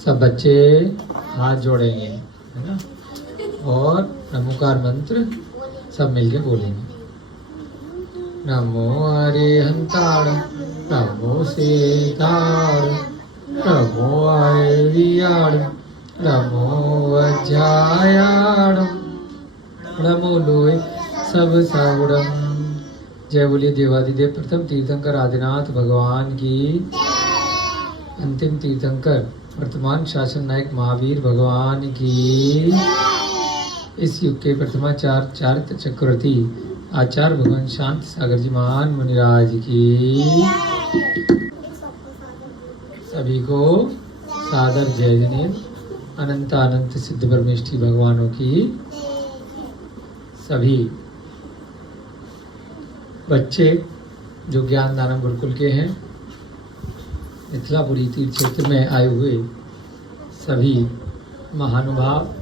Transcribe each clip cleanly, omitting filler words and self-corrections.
सब बच्चे हाथ जोड़ेंगे, है ना, और नमोकार मंत्र सब मिलके बोलेंगे। नमो अरिहंताड़, नमो सीताड़, नमो आयरियाड़, नमो वज्रायाड़, नमो लोय सब सावड़म। जय बोलिए देवादिदेव प्रथम तीर्थंकर आदिनाथ भगवान की। अंतिम तीर्थंकर वर्तमान शासन नायक महावीर भगवान की। इस युग के प्रथमाचार्य चक्रवर्ती आचार्य भगवान शांत सागर जी महान मुनिराज की। सभी को सादर जय जनेन्द्र। अनंत अनंत सिद्ध परमेष्ठी भगवानों की। सभी बच्चे जो ज्ञान दानव गुरुकुल के हैं, मिथिलापुरी तीर्थ क्षेत्र में आए हुए सभी महानुभाव,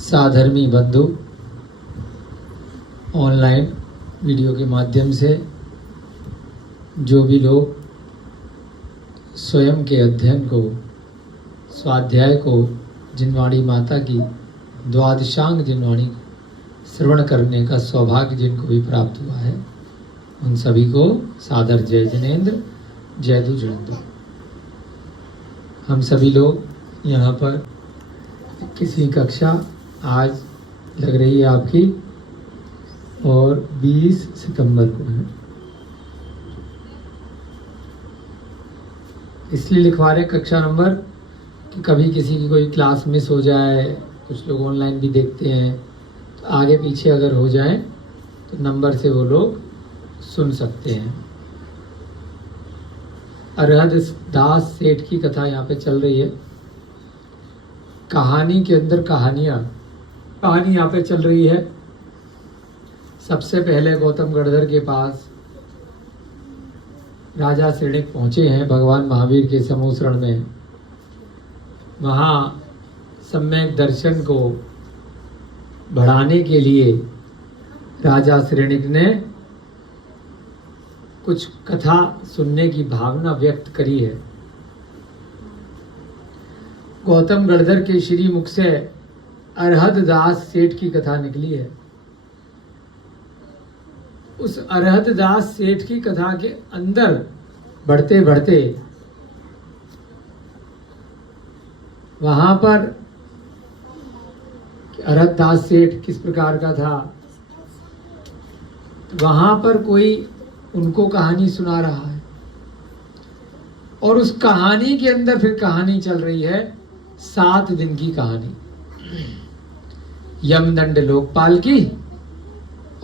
साधर्मी बंधु, ऑनलाइन वीडियो के माध्यम से जो भी लोग स्वयं के अध्ययन को, स्वाध्याय को, जिनवाणी माता की द्वादशांग जिनवाणी श्रवण करने का सौभाग्य जिनको भी प्राप्त हुआ है, उन सभी को सादर जय जनेन्द्र, जय दू जनेन्द्र। हम सभी लोग यहाँ पर किसी कक्षा आज लग रही है आपकी, और 20 सितंबर को है, इसलिए लिखवा रहे कक्षा नंबर कि कभी किसी की कोई क्लास मिस हो जाए, कुछ लोग ऑनलाइन भी देखते हैं, तो आगे पीछे अगर हो जाए तो नंबर से वो लोग सुन सकते हैं। अरहद दास सेठ की कथा यहाँ पे चल रही है। कहानी के अंदर कहानी यहाँ पे चल रही है। सबसे पहले गौतम गढ़धर के पास राजा श्रेणिक पहुंचे हैं भगवान महावीर के समूह शरण में। वहाँ सम्यक दर्शन को बढ़ाने के लिए राजा श्रेणिक ने कुछ कथा सुनने की भावना व्यक्त करी है। गौतम गढ़धर के श्री मुख से अरहद दास सेठ की कथा निकली है। उस अरहद दास सेठ की कथा के अंदर बढ़ते बढ़ते वहां पर अरहद दास सेठ किस प्रकार का था, वहां पर कोई उनको कहानी सुना रहा है, और उस कहानी के अंदर फिर कहानी चल रही है 7 दिन की कहानी, यमदंड लोकपाल की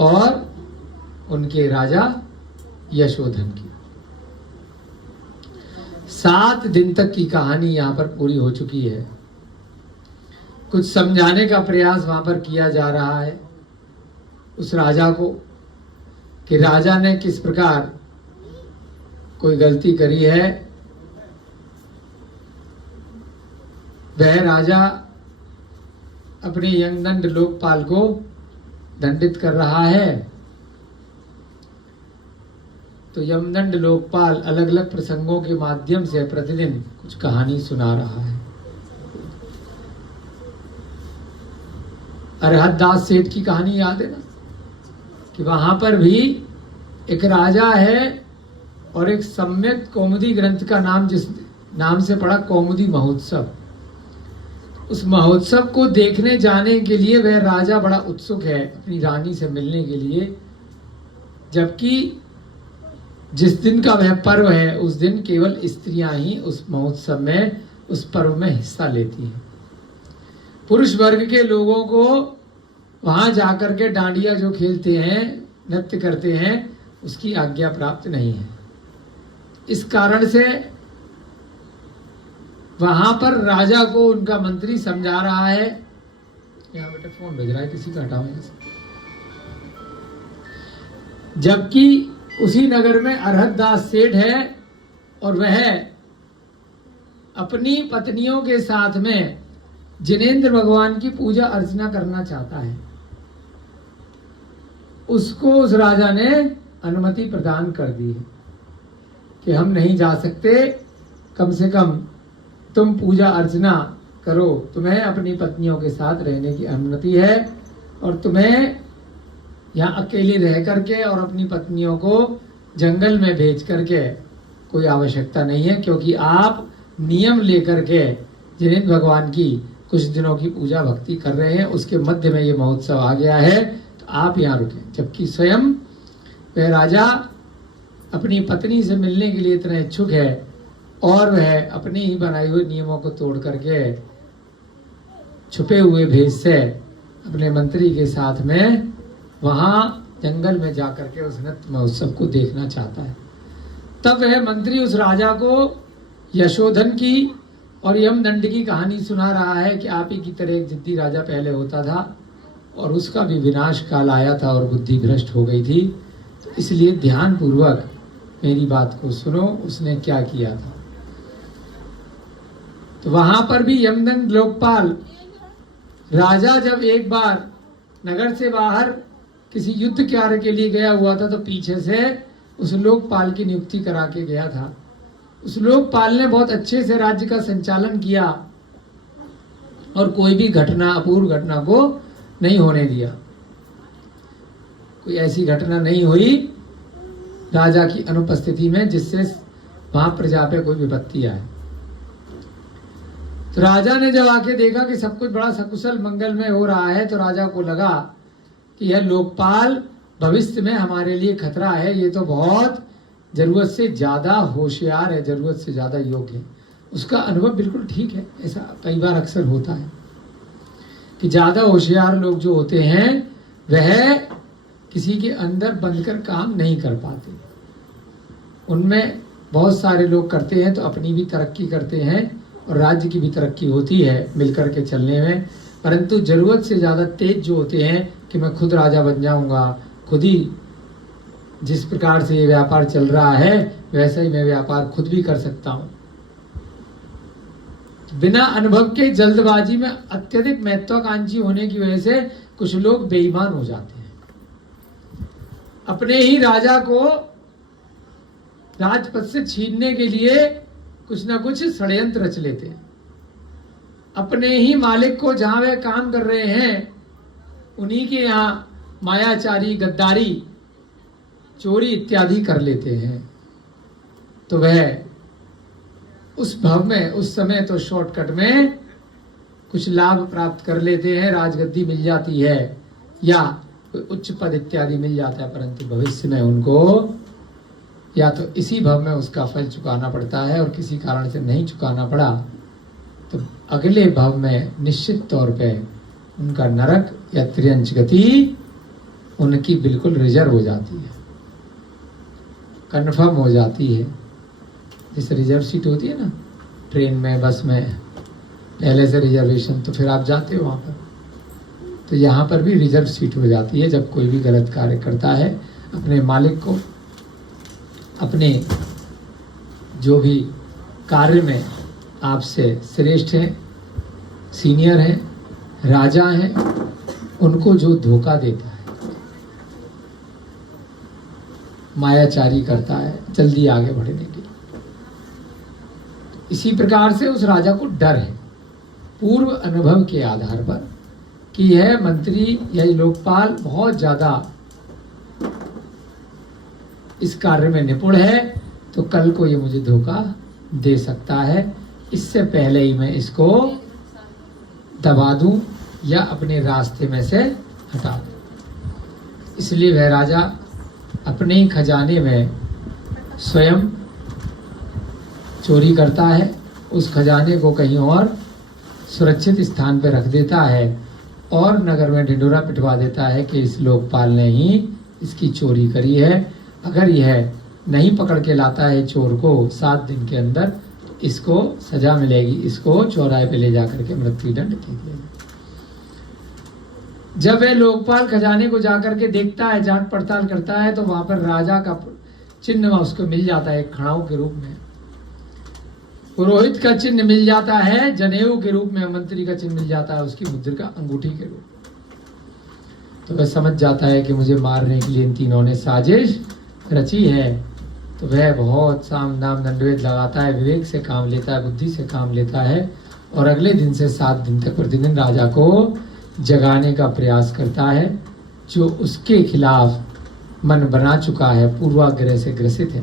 और उनके राजा यशोधन की। 7 दिन तक की कहानी यहाँ पर पूरी हो चुकी है। कुछ समझाने का प्रयास वहां पर किया जा रहा है उस राजा को, कि राजा ने किस प्रकार कोई गलती करी है। वह राजा अपने यमदंड लोकपाल को दंडित कर रहा है, तो यमदंड लोकपाल अलग अलग प्रसंगों के माध्यम से प्रतिदिन कुछ कहानी सुना रहा है। अरहद दास सेठ की कहानी याद है ना, कि वहां पर भी एक राजा है और एक सम्यक कौमुदी ग्रंथ का नाम, जिस नाम से पड़ा कौमुदी महोत्सव। उस महोत्सव को देखने जाने के लिए वह राजा बड़ा उत्सुक है अपनी रानी से मिलने के लिए, जबकि जिस दिन का वह पर्व है उस दिन केवल स्त्रियां ही उस महोत्सव में, उस पर्व में हिस्सा लेती हैं। पुरुष वर्ग के लोगों को वहां जाकर के डांडिया जो खेलते हैं, नृत्य करते हैं, उसकी आज्ञा प्राप्त नहीं है। इस कारण से वहां पर राजा को उनका मंत्री समझा रहा है। यहाँ बेटा फोन बज रहा है, किसी का हटाओ। जबकि उसी नगर में अरहद दास सेठ है और वह अपनी पत्नियों के साथ में जिनेंद्र भगवान की पूजा अर्चना करना चाहता है। उसको उस राजा ने अनुमति प्रदान कर दी है कि हम नहीं जा सकते, कम से कम तुम पूजा अर्चना करो, तुम्हें अपनी पत्नियों के साथ रहने की अनुमति है और तुम्हें यहाँ अकेले रह करके और अपनी पत्नियों को जंगल में भेज करके कोई आवश्यकता नहीं है, क्योंकि आप नियम लेकर के जिनेंद्र भगवान की कुछ दिनों की पूजा भक्ति कर रहे हैं, उसके मध्य में ये महोत्सव आ गया है, तो आप यहाँ रुकें। जबकि स्वयं वह राजा अपनी पत्नी से मिलने के लिए इतना इच्छुक है और वह अपने ही बनाए हुए नियमों को तोड़ करके छुपे हुए भेष से अपने मंत्री के साथ में वहां जंगल में जाकर के उस नृत्य महोत्सव को देखना चाहता है। तब वह मंत्री उस राजा को यशोधन की और यमदंड की कहानी सुना रहा है कि आप ही की तरह एक जिद्दी राजा पहले होता था और उसका भी विनाश काल आया था और बुद्धि भ्रष्ट हो गई थी, तो इसलिए ध्यान पूर्वक मेरी बात को सुनो, उसने क्या किया था। तो वहां पर भी यमदंड लोकपाल राजा जब एक बार नगर से बाहर किसी युद्ध कार्य के लिए गया हुआ था, तो पीछे से उस लोकपाल की नियुक्ति करा के गया था। उस लोकपाल ने बहुत अच्छे से राज्य का संचालन किया और कोई भी घटना, अपूर्व घटना को नहीं होने दिया। कोई ऐसी घटना नहीं हुई राजा की अनुपस्थिति में जिससे वहां प्रजा पे कोई विपत्ति आए। तो राजा ने जब आके देखा कि सब कुछ बड़ा सकुशल मंगल में हो रहा है, तो राजा को लगा कि यह लोकपाल भविष्य में हमारे लिए खतरा है, ये तो बहुत जरूरत से ज्यादा होशियार है, जरूरत से ज्यादा योग्य है। उसका अनुभव बिल्कुल ठीक है, ऐसा कई बार अक्सर होता है कि ज्यादा होशियार लोग जो होते हैं वह किसी के अंदर बंधकर काम नहीं कर पाते। उनमें बहुत सारे लोग करते हैं तो अपनी भी तरक्की करते हैं और राज्य की भी तरक्की होती है मिलकर के चलने में, परंतु जरूरत से ज्यादा तेज जो होते हैं कि मैं खुद राजा बन जाऊंगा, खुद ही जिस प्रकार से ये व्यापार चल रहा है वैसा ही मैं व्यापार खुद भी कर सकता हूं। बिना अनुभव के जल्दबाजी में अत्यधिक महत्वाकांक्षी होने की वजह से कुछ लोग बेईमान हो जाते हैं, अपने ही राजा को राजपद से छीनने के लिए कुछ ना कुछ षड्यंत्र रच लेते हैं। अपने ही मालिक को जहां वे काम कर रहे हैं उन्हीं के यहाँ मायाचारी, गद्दारी, चोरी इत्यादि कर लेते हैं। तो वह उस भव में उस समय तो शॉर्टकट में कुछ लाभ प्राप्त कर लेते हैं, राजगद्दी मिल जाती है या कोई उच्च पद इत्यादि मिल जाता है, परंतु भविष्य में उनको या तो इसी भव में उसका फल चुकाना पड़ता है और किसी कारण से नहीं चुकाना पड़ा तो अगले भव में निश्चित तौर पे उनका नरक या त्रियंच गति उनकी बिल्कुल रिजर्व हो जाती है, कन्फर्म हो जाती है। जैसे रिजर्व सीट होती है ना ट्रेन में, बस में, पहले से रिजर्वेशन, तो फिर आप जाते हो वहाँ पर, तो यहाँ पर भी रिजर्व सीट हो जाती है। जब कोई भी गलत कार्य करता है अपने मालिक को, अपने जो भी कार्य में आपसे श्रेष्ठ हैं, सीनियर हैं, राजा हैं, उनको जो धोखा देता है, मायाचारी करता है जल्दी आगे बढ़ने के लिए, इसी प्रकार से उस राजा को डर है पूर्व अनुभव के आधार पर कि यह मंत्री या लोकपाल बहुत ज्यादा इस कार्य में निपुण है, तो कल को ये मुझे धोखा दे सकता है, इससे पहले ही मैं इसको दबा दूं या अपने रास्ते में से हटा दूं। इसलिए वह राजा अपने ही खजाने में स्वयं चोरी करता है, उस खजाने को कहीं और सुरक्षित स्थान पर रख देता है और नगर में ढिंढोरा पिटवा देता है कि इस लोकपाल ने ही इसकी चोरी करी है। अगर यह नहीं पकड़ के लाता है चोर को 7 दिन के अंदर, तो इसको सजा मिलेगी, इसको चौराहे पे ले जाकर के मृत्युदंड दे दिया। जब वह लोकपाल खजाने को जाकर के देखता है, जांच पड़ताल करता है, तो वहां पर राजा का चिन्ह उसको मिल जाता है खड़ाऊ के रूप में, पुरोहित का चिन्ह मिल जाता है जनेऊ के रूप में, मंत्री का चिन्ह मिल जाता है उसकी मुद्रिका अंगूठी के रूप में। तो वह समझ जाता है कि मुझे मारने के लिए इन तीनों ने साजिश रची है। तो वह बहुत साम दाम दंडवेद लगाता है, विवेक से काम लेता है, बुद्धि से काम लेता है और अगले दिन से 7 दिन तक प्रतिदिन राजा को जगाने का प्रयास करता है। जो उसके खिलाफ मन बना चुका है, पूर्वाग्रह से ग्रसित है।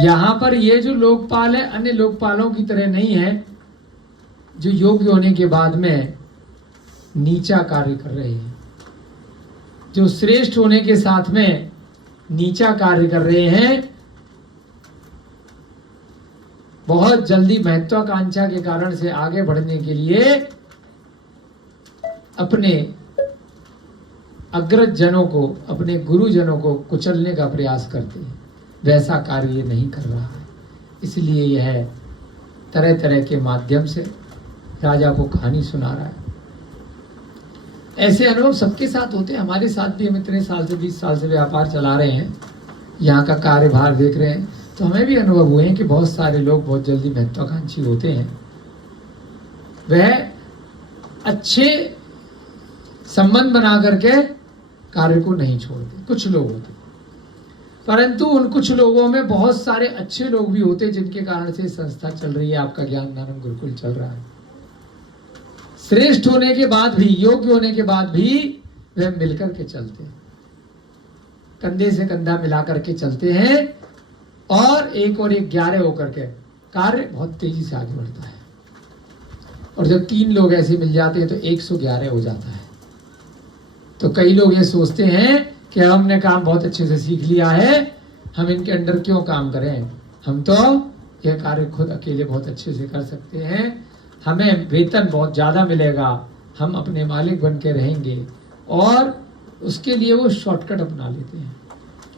यहाँ पर ये जो लोकपाल है अन्य लोकपालों की तरह नहीं है, जो योग्य होने के बाद में नीचा कार्य कर रहे हैं। जो श्रेष्ठ होने के साथ में नीचा कार्य कर रहे हैं, बहुत जल्दी महत्वाकांक्षा के कारण से आगे बढ़ने के लिए अपने अग्रज जनों को, अपने गुरुजनों को कुचलने का प्रयास करते हैं। वैसा कार्य ये नहीं कर रहा है, इसलिए यह तरह तरह के माध्यम से राजा को कहानी सुना रहा है। ऐसे अनुभव सबके साथ होते हैं, हमारे साथ भी। हम इतने साल से 20 साल से व्यापार चला रहे हैं, यहाँ का कार्यभार देख रहे हैं, तो हमें भी अनुभव हुए हैं कि बहुत सारे लोग बहुत जल्दी महत्वाकांक्षी होते हैं। वह अच्छे संबंध बना करके कार्य को नहीं छोड़ते, कुछ लोग होते, परंतु उन कुछ लोगों में बहुत सारे अच्छे लोग भी होते जिनके कारण से संस्था चल रही है, आपका ज्ञानदानम गुरुकुल चल रहा है। श्रेष्ठ होने के बाद भी, योग्य होने के बाद भी वह मिलकर के चलते हैं, कंधे से कंधा मिला करके चलते हैं और एक 11 होकर के कार्य बहुत तेजी से आगे बढ़ता है। और जब 3 लोग ऐसे मिल जाते हैं तो 111 हो जाता है। तो कई लोग ये सोचते हैं कि हमने काम बहुत अच्छे से सीख लिया है, हम इनके अंडर क्यों काम करें, हम तो यह कार्य खुद अकेले बहुत अच्छे से कर सकते हैं, हमें वेतन बहुत ज़्यादा मिलेगा, हम अपने मालिक बन के रहेंगे। और उसके लिए वो शॉर्टकट अपना लेते हैं,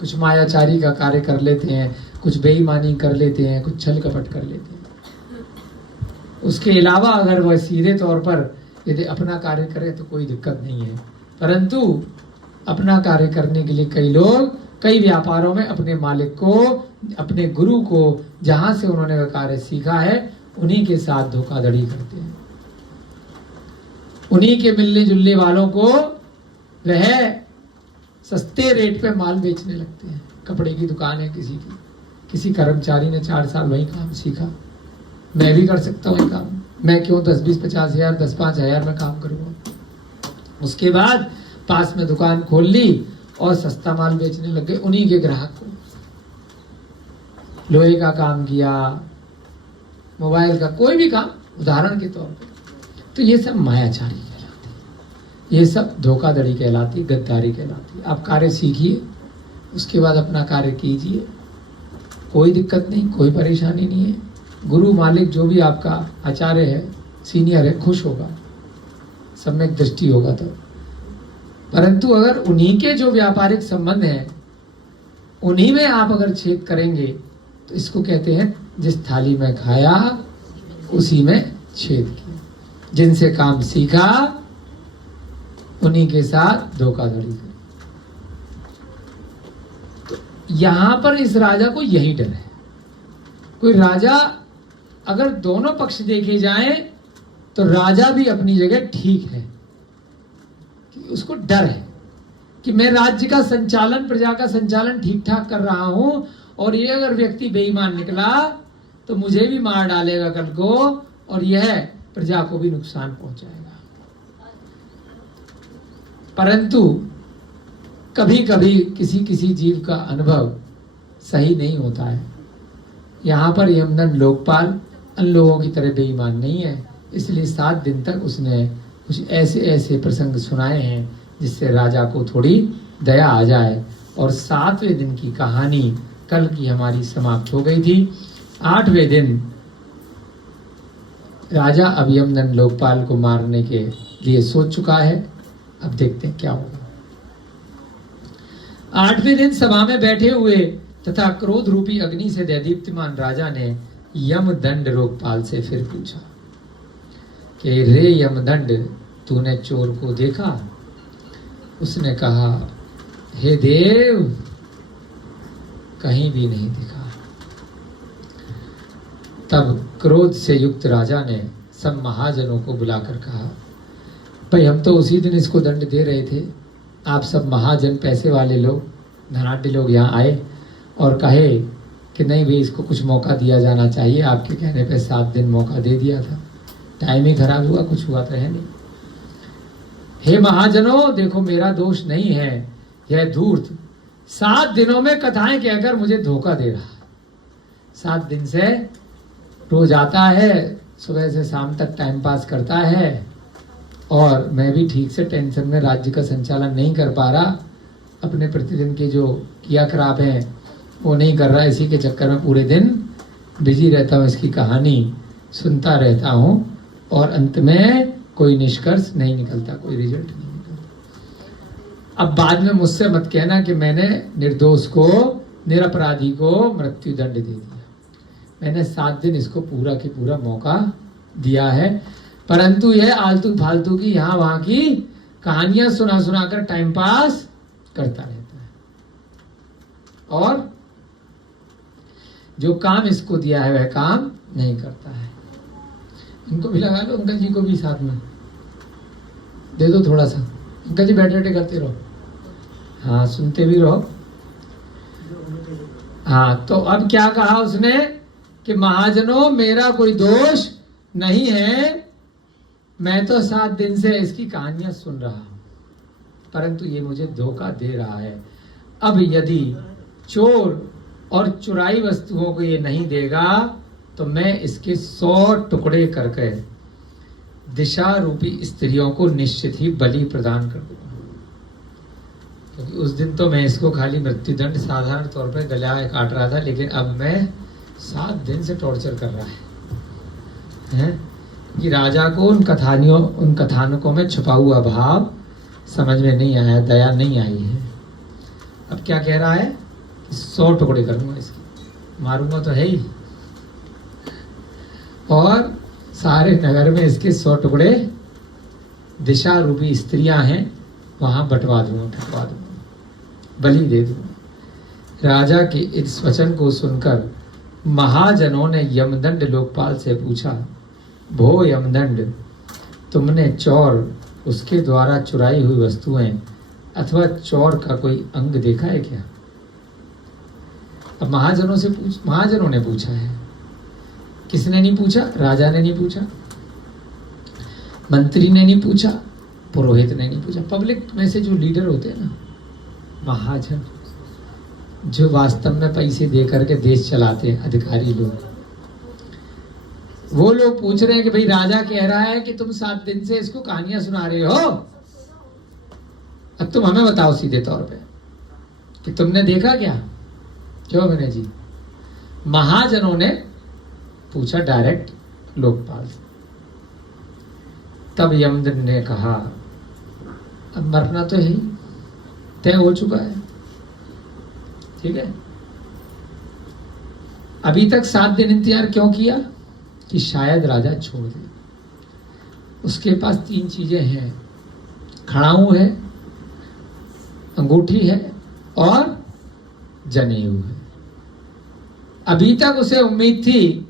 कुछ मायाचारी का कार्य कर लेते हैं, कुछ बेईमानी कर लेते हैं, कुछ छल कपट कर लेते हैं। उसके अलावा अगर वह सीधे तौर पर यदि अपना कार्य करे तो कोई दिक्कत नहीं है, परंतु अपना कार्य करने के लिए कई लोग कई व्यापारों में अपने मालिक को, अपने गुरु को, जहां से उन्होंने वह कार्य सीखा है, उन्हीं के साथ धोखाधड़ी करते हैं। उन्हीं के मिलने जुलने वालों को वह सस्ते रेट पे माल बेचने लगते हैं। कपड़े की दुकान है किसी की, किसी कर्मचारी ने 4 साल वही काम सीखा, मैं भी कर सकता हूँ ये काम, मैं क्यों 10, 20, 50 हजार, 10, 5 हजार में काम करूँगा। उसके बाद पास में दुकान खोल ली और सस्ता माल बेचने लग गए उन्हीं के ग्राहक को। लोहे का काम किया, मोबाइल का कोई भी काम उदाहरण के तौर पर, तो ये सब मायाचारी कहलाती, ये सब धोखाधड़ी कहलाती, गद्दारी कहलाती। आप कार्य सीखिए, उसके बाद अपना कार्य कीजिए, कोई दिक्कत नहीं, कोई परेशानी नहीं है। गुरु मालिक जो भी आपका आचार्य है, सीनियर है, खुश होगा, सम्यक दृष्टि होगा तो। परंतु अगर उन्हीं के जो व्यापारिक संबंध हैं उन्हीं में आप अगर छेद करेंगे तो इसको कहते हैं जिस थाली में खाया उसी में छेद किया। जिनसे काम सीखा उन्हीं के साथ धोखाधड़ी करी। तो यहां पर इस राजा को यही डर है। कोई राजा अगर दोनों पक्ष देखे जाएं तो राजा भी अपनी जगह ठीक है, कि उसको डर है कि मैं राज्य का संचालन, प्रजा का संचालन ठीक ठाक कर रहा हूं और ये अगर व्यक्ति बेईमान निकला तो मुझे भी मार डालेगा कल को और यह प्रजा को भी नुकसान पहुंचाएगा। परंतु कभी कभी किसी किसी जीव का अनुभव सही नहीं होता है। यहाँ पर यमदंड लोकपाल अन लोगों की तरह बेईमान नहीं है, इसलिए 7 दिन तक उसने कुछ ऐसे ऐसे प्रसंग सुनाए हैं जिससे राजा को थोड़ी दया आ जाए। और 7वें दिन की कहानी कल की हमारी समाप्त हो गई थी। 8वें दिन राजा अब यमदंड लोकपाल को मारने के लिए सोच चुका है। अब देखते हैं क्या होगा। 8वें दिन सभा में बैठे हुए तथा क्रोध रूपी अग्नि से दैदीप्यमान राजा ने यमदंड लोकपाल से फिर पूछा कि रे यमदंड, तूने चोर को देखा? उसने कहा, हे देव, कहीं भी नहीं दिखा। तब क्रोध से युक्त राजा ने सब महाजनों को बुलाकर कहा, भाई हम तो उसी दिन इसको दंड दे रहे थे, आप सब महाजन पैसे वाले लोग, धनाढ्य लोग यहाँ आए और कहे कि नहीं भाई इसको कुछ मौका दिया जाना चाहिए, आपके कहने पे 7 दिन मौका दे दिया था, टाइम ही खराब हुआ, कुछ हुआ तो है नहीं। हे महाजनों, देखो मेरा दोष नहीं है, यह धूर्त 7 दिनों में कथाएं कहकर मुझे धोखा दे रहा। 7 दिन से रोज आता है, सुबह से शाम तक टाइम पास करता है, और मैं भी ठीक से टेंशन में राज्य का संचालन नहीं कर पा रहा, अपने प्रतिदिन के जो क्रियाकलाप हैं वो नहीं कर रहा, इसी के चक्कर में पूरे दिन बिजी रहता हूँ, इसकी कहानी सुनता रहता हूँ, और अंत में कोई निष्कर्ष नहीं निकलता, कोई रिजल्ट नहीं निकलता। अब बाद में मुझसे मत कहना कि मैंने निर्दोष को, निरपराधी को मृत्यु दंड दे दिया। मैंने 7 दिन इसको पूरा की पूरा मौका दिया है, परंतु यह आलतू फालतू की यहाँ वहाँ की कहानियां सुना सुना कर टाइम पास करता रहता है, और जो काम इसको दिया है वह काम नहीं करता है। इनको भी लगा लो, अंकल जी को भी साथ में दे दो थोड़ा सा, अंकल जी बैठे बैठे करते रहो, हाँ सुनते भी रहो। हाँ, तो अब क्या कहा उसने कि महाजनों मेरा कोई दोष नहीं है, मैं तो 7 दिन से इसकी कहानियां सुन रहा हूं, परंतु ये मुझे धोखा दे रहा है। अब यदि चोर और चुराई वस्तुओं को ये नहीं देगा तो मैं इसके 100 टुकड़े करके दिशा रूपी स्त्रियों को निश्चित ही बलि प्रदान कर दूंगा। क्योंकि उस दिन तो मैं इसको खाली मृत्युदंड साधारण तौर पर गला काट रहा था, लेकिन अब मैं 7 दिन से टॉर्चर कर रहा है कि राजा को उन कथानकों में छुपा हुआ भाव समझ में नहीं आया, दया नहीं आई है। अब क्या कह रहा है कि 100 टुकड़े करूंगा इसके, मारूंगा तो है ही, और सारे नगर में इसके 100 टुकड़े दिशा रूपी स्त्रियां हैं वहां बंटवा दूंगा, फेंकवा दूंगा, बलि दे दूंगा। राजा के इस वचन को सुनकर महाजनों ने यमदंड लोकपाल से पूछा, भो यमदंड, तुमने चोर, उसके द्वारा चुराई हुई वस्तुएं अथवा चोर का कोई अंग देखा है क्या? अब महाजनों ने पूछा है। किसने नहीं पूछा? राजा ने नहीं पूछा, मंत्री ने नहीं पूछा, पुरोहित ने नहीं पूछा। पब्लिक में से जो लीडर होते हैं ना, महाजन, जो वास्तव में पैसे दे करके देश चलाते हैं, अधिकारी लोग, वो लोग पूछ रहे हैं कि भाई राजा कह रहा है कि तुम 7 दिन से इसको कहानियां सुना रहे हो, अब तुम हमें बताओ सीधे तौर पे कि तुमने देखा क्या? क्यों मैंने जी? महाजनों ने पूछा डायरेक्ट लोकपाल से। तब यमदंड ने कहा, अब मरना तो है ही, तय हो चुका है, ठीक है, अभी तक 7 दिन इंतजार क्यों किया? कि शायद राजा छोड़ दे। उसके पास 3 चीजें हैं, खड़ाऊ है, अंगूठी है और जनेऊ है। अभी तक उसे उम्मीद थी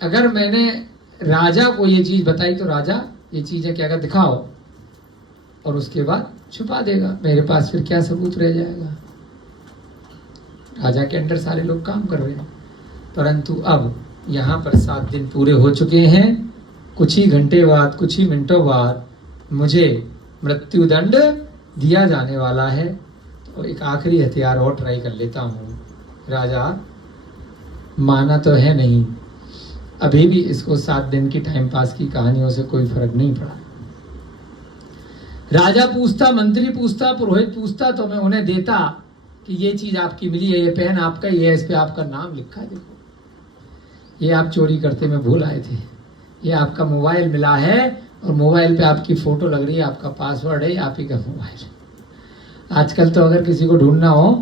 अगर मैंने राजा को ये चीज बताई तो राजा ये चीजें क्या कर दिखाओ, और उसके बाद छुपा देगा, मेरे पास फिर क्या सबूत रह जाएगा। राजा के अंडर सारे लोग काम कर रहे हैं, परंतु अब यहाँ पर 7 दिन पूरे हो चुके हैं, कुछ ही घंटे बाद, कुछ ही मिनटों बाद मुझे मृत्युदंड दिया जाने वाला है, तो एक आखिरी हथियार और ट्राई कर लेता हूँ। राजा माना तो है नहीं, अभी भी इसको 7 दिन की टाइम पास की कहानियों से कोई फर्क नहीं पड़ा। राजा पूछता, मंत्री पूछता, पुरोहित पूछता, तो मैं उन्हें देता कि ये चीज आपकी मिली है, ये पेन आपका, ये इस पे आपका नाम लिखा है, देखो ये आप चोरी करते में भूल आए थे, ये आपका मोबाइल मिला है और मोबाइल पे आपकी फोटो लग रही है, आपका पासवर्ड है, आप ही का मोबाइल। आजकल तो अगर किसी को ढूंढना हो,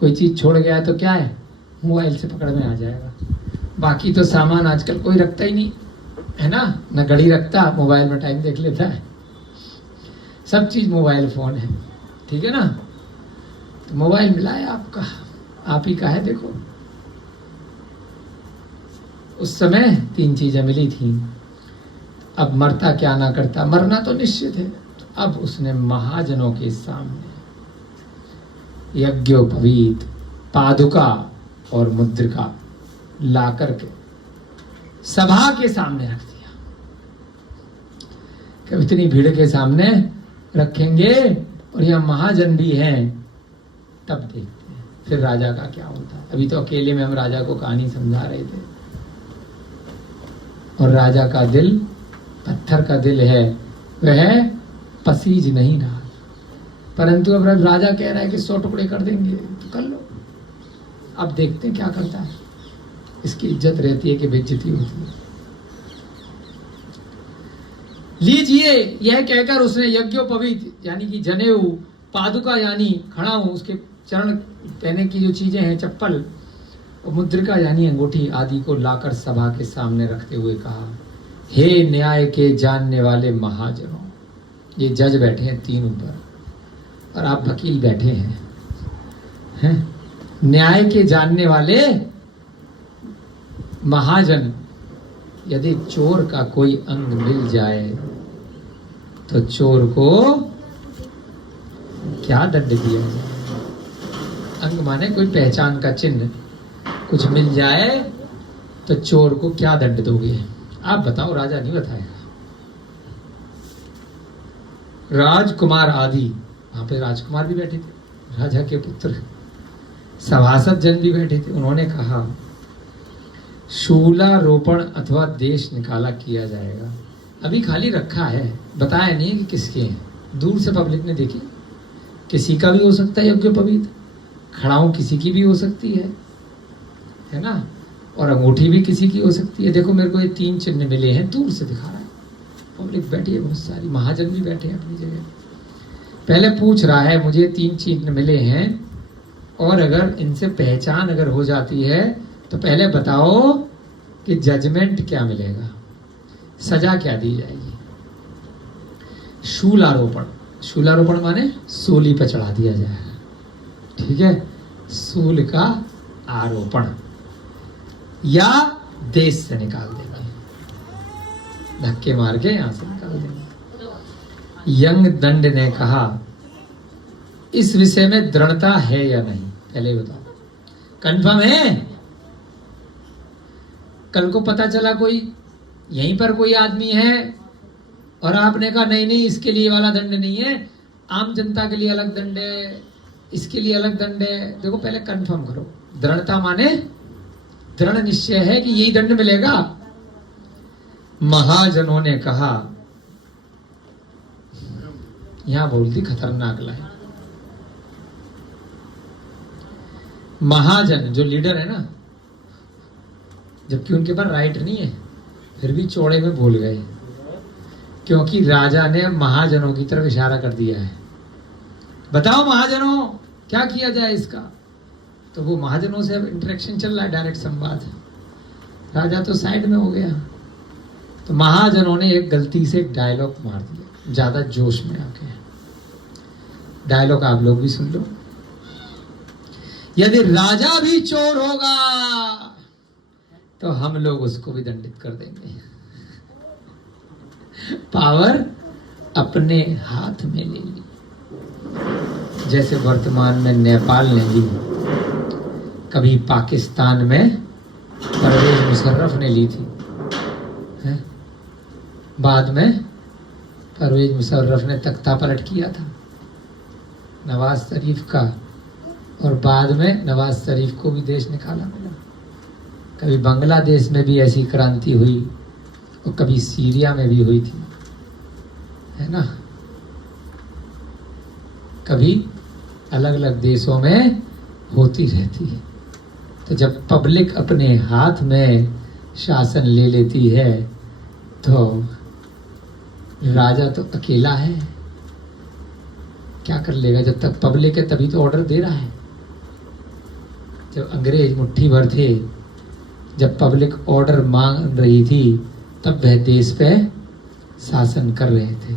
कोई चीज छोड़ गया है तो क्या है, मोबाइल से पकड़ में आ जाएगा। बाकी तो सामान आजकल कोई रखता ही नहीं है ना घड़ी रखता, मोबाइल में टाइम देख लेता है, सब चीज मोबाइल फोन है, ठीक है ना। तो मोबाइल मिला है आपका, आप ही का है, देखो उस समय 3 चीजें मिली थी। अब मरता क्या ना करता, मरना तो निश्चित है। तो अब उसने महाजनों के सामने यज्ञोपवीत, पादुका और मुद्रिका ला करके सभा के सामने रख दिया। कि इतनी भीड़ के सामने रखेंगे और यह महाजन भी हैं, तब देखते हैं फिर राजा का क्या होता है। अभी तो अकेले में हम राजा को कहानी समझा रहे थे, और राजा का दिल पत्थर का दिल है, वह पसीज नहीं रहा। परंतु अब राजा कह रहा है कि 100 टुकड़े कर देंगे, तो कर लो, अब देखते हैं क्या करता है। इसकी इज्जत रहती है कि बेइज्जती होती है। लीजिए, यह कहकर उसने यज्ञोपवीत यानी कि जनेऊ, पादुका यानी खड़ा हूं, उसके चरण पहने की जो चीजें हैं, चप्पल, और मुद्रिका यानी अंगूठी आदि को लाकर सभा के सामने रखते हुए कहा, हे न्याय के जानने वाले महाजनों। ये जज बैठे हैं 3 ऊपर और आप वकील बैठे हैं? न्याय के जानने वाले महाजन, यदि चोर का कोई अंग मिल जाए तो चोर को क्या दंड दिया जाए? अंग माने कोई पहचान का चिन्ह कुछ मिल जाए तो चोर को क्या दंड दोगे? आप बताओ, राजा नहीं बताएगा। राजकुमार आदि, वहां पे राजकुमार भी बैठे थे, राजा के पुत्र सभासद जन भी बैठे थे। उन्होंने कहा, शूलारोपण अथवा देश निकाला किया जाएगा। अभी खाली रखा है, बताया नहीं है कि किसके हैं। दूर से पब्लिक ने देखी, किसी का भी हो सकता है यज्ञोपवीत, खड़ाऊ किसी की भी हो सकती है ना, और अंगूठी भी किसी की हो सकती है। देखो मेरे को ये 3 चिन्ह मिले हैं, दूर से दिखा रहा है, पब्लिक बैठी है बहुत सारी, महाजन भी बैठे हैं अपनी जगह। पहले पूछ रहा है, मुझे 3 चिन्ह मिले हैं और अगर इनसे पहचान अगर हो जाती है तो पहले बताओ कि जजमेंट क्या मिलेगा, सजा क्या दी जाएगी। शूलारोपण, शूलारोपण माने सूली पे चढ़ा दिया जाएगा, ठीक है, सूल का आरोपण, या देश से निकाल देंगे, धक्के मार के यहां से निकाल देंगे। यंग दंड ने कहा, इस विषय में दृढ़ता है या नहीं, पहले बताओ, कंफर्म है? कल को पता चला कोई यहीं पर कोई आदमी है और आपने कहा नहीं नहीं इसके लिए वाला दंड नहीं है, आम जनता के लिए अलग दंड है, इसके लिए अलग दंड है। देखो पहले कंफर्म करो। दृढ़ता माने दृढ़ निश्चय है कि यही दंड मिलेगा। महाजनों ने कहा, यहां बोलती खतरनाक लाइन, महाजन जो लीडर है ना, जबकि उनके पास राइट नहीं है, फिर भी चौड़े में भूल गए, क्योंकि राजा ने महाजनों की तरफ इशारा कर दिया है। बताओ महाजनों क्या किया जाए इसका, तो वो महाजनों से अब इंटरेक्शन चल रहा है, डायरेक्ट संवाद। राजा तो साइड में हो गया, तो महाजनों ने एक गलती से एक डायलॉग मार दिया, ज्यादा जोश में आके। डायलॉग आप लोग भी सुन लो। यदि राजा भी चोर होगा तो हम लोग उसको भी दंडित कर देंगे। पावर अपने हाथ में ले ली, जैसे वर्तमान में नेपाल ने ली, कभी पाकिस्तान में परवेज मुशर्रफ ने ली थी, है? बाद में परवेज मुशर्रफ ने तख्ता पलट किया था नवाज शरीफ का, और बाद में नवाज शरीफ को भी देश निकाला मिला। कभी बांग्लादेश में भी ऐसी क्रांति हुई और कभी सीरिया में भी हुई थी, है ना, कभी अलग अलग देशों में होती रहती है। तो जब पब्लिक अपने हाथ में शासन ले लेती है तो राजा तो अकेला है, क्या कर लेगा? जब तक पब्लिक है तभी तो ऑर्डर दे रहा है। जब अंग्रेज मुट्ठी भर थे, जब पब्लिक ऑर्डर मांग रही थी, तब वह देश पे शासन कर रहे थे।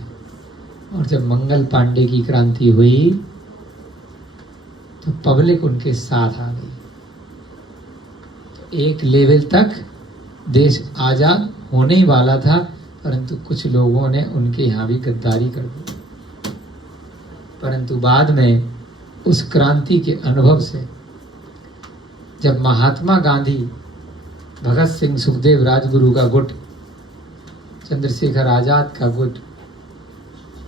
और जब मंगल पांडे की क्रांति हुई तो पब्लिक उनके साथ आ गई। तो एक लेवल तक देश आजाद होने ही वाला था, परंतु कुछ लोगों ने उनके यहाँ भी गद्दारी कर दी। परंतु बाद में उस क्रांति के अनुभव से जब महात्मा गांधी, भगत सिंह, सुखदेव, राजगुरु का गुट, चंद्रशेखर आजाद का गुट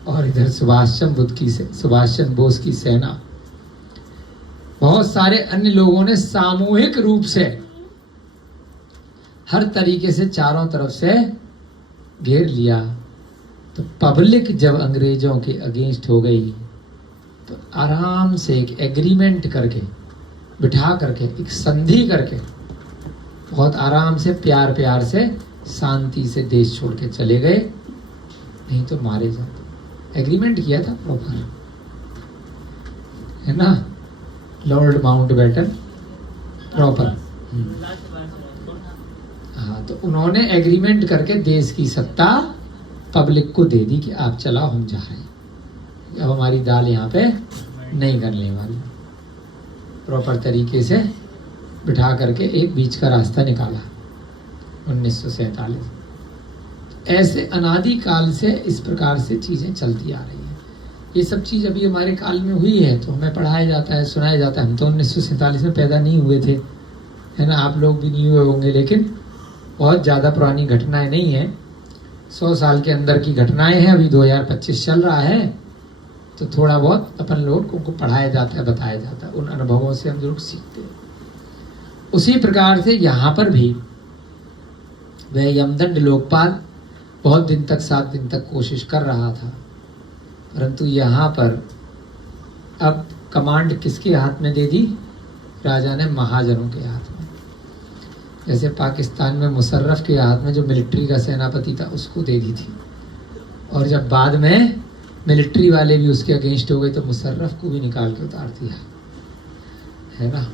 और इधर सुभाष चंद्र बोस की सेना, बहुत सारे अन्य लोगों ने सामूहिक रूप से हर तरीके से चारों तरफ से घेर लिया, तो पब्लिक जब अंग्रेजों के अगेंस्ट हो गई तो आराम से एक एग्रीमेंट करके, बिठा करके, एक संधि करके बहुत आराम से, प्यार प्यार से, शांति से देश छोड़ के चले गए, नहीं तो मारे जाते। एग्रीमेंट किया था प्रॉपर, है ना, लॉर्ड माउंटबेटन प्रॉपर। हाँ, तो उन्होंने एग्रीमेंट करके देश की सत्ता पब्लिक को दे दी कि आप चलाओ, हम जा रहे हैं, अब हमारी दाल यहाँ पे नहीं करने वाली। प्रॉपर तरीके से बिठा करके एक बीच का रास्ता निकाला 1947। ऐसे अनादि काल से इस प्रकार से चीजें चलती आ रही हैं। ये सब चीज अभी हमारे काल में हुई है तो हमें पढ़ाया जाता है, सुनाया जाता है। हम तो 1947 में पैदा नहीं हुए थे, है ना, आप लोग भी नहीं हुए होंगे, लेकिन बहुत ज़्यादा पुरानी घटनाएं नहीं है, 100 साल के अंदर की घटनाएं हैं। अभी 2025 चल रहा है तो थोड़ा बहुत अपन लोगों को पढ़ाया जाता है, बताया जाता है, उन अनुभवों से हम लोग सीखते हैं। उसी प्रकार से यहाँ पर भी वह यमदंड लोकपाल बहुत दिन तक, 7 दिन तक कोशिश कर रहा था, परंतु यहाँ पर अब कमांड किसके हाथ में दे दी? राजा ने महाजनों के हाथ में। जैसे पाकिस्तान में मुशर्रफ के हाथ में जो मिलिट्री का सेनापति था उसको दे दी थी, और जब बाद में मिलिट्री वाले भी उसके अगेंस्ट हो गए तो मुशर्रफ को भी निकाल के उतार दिया, है ना।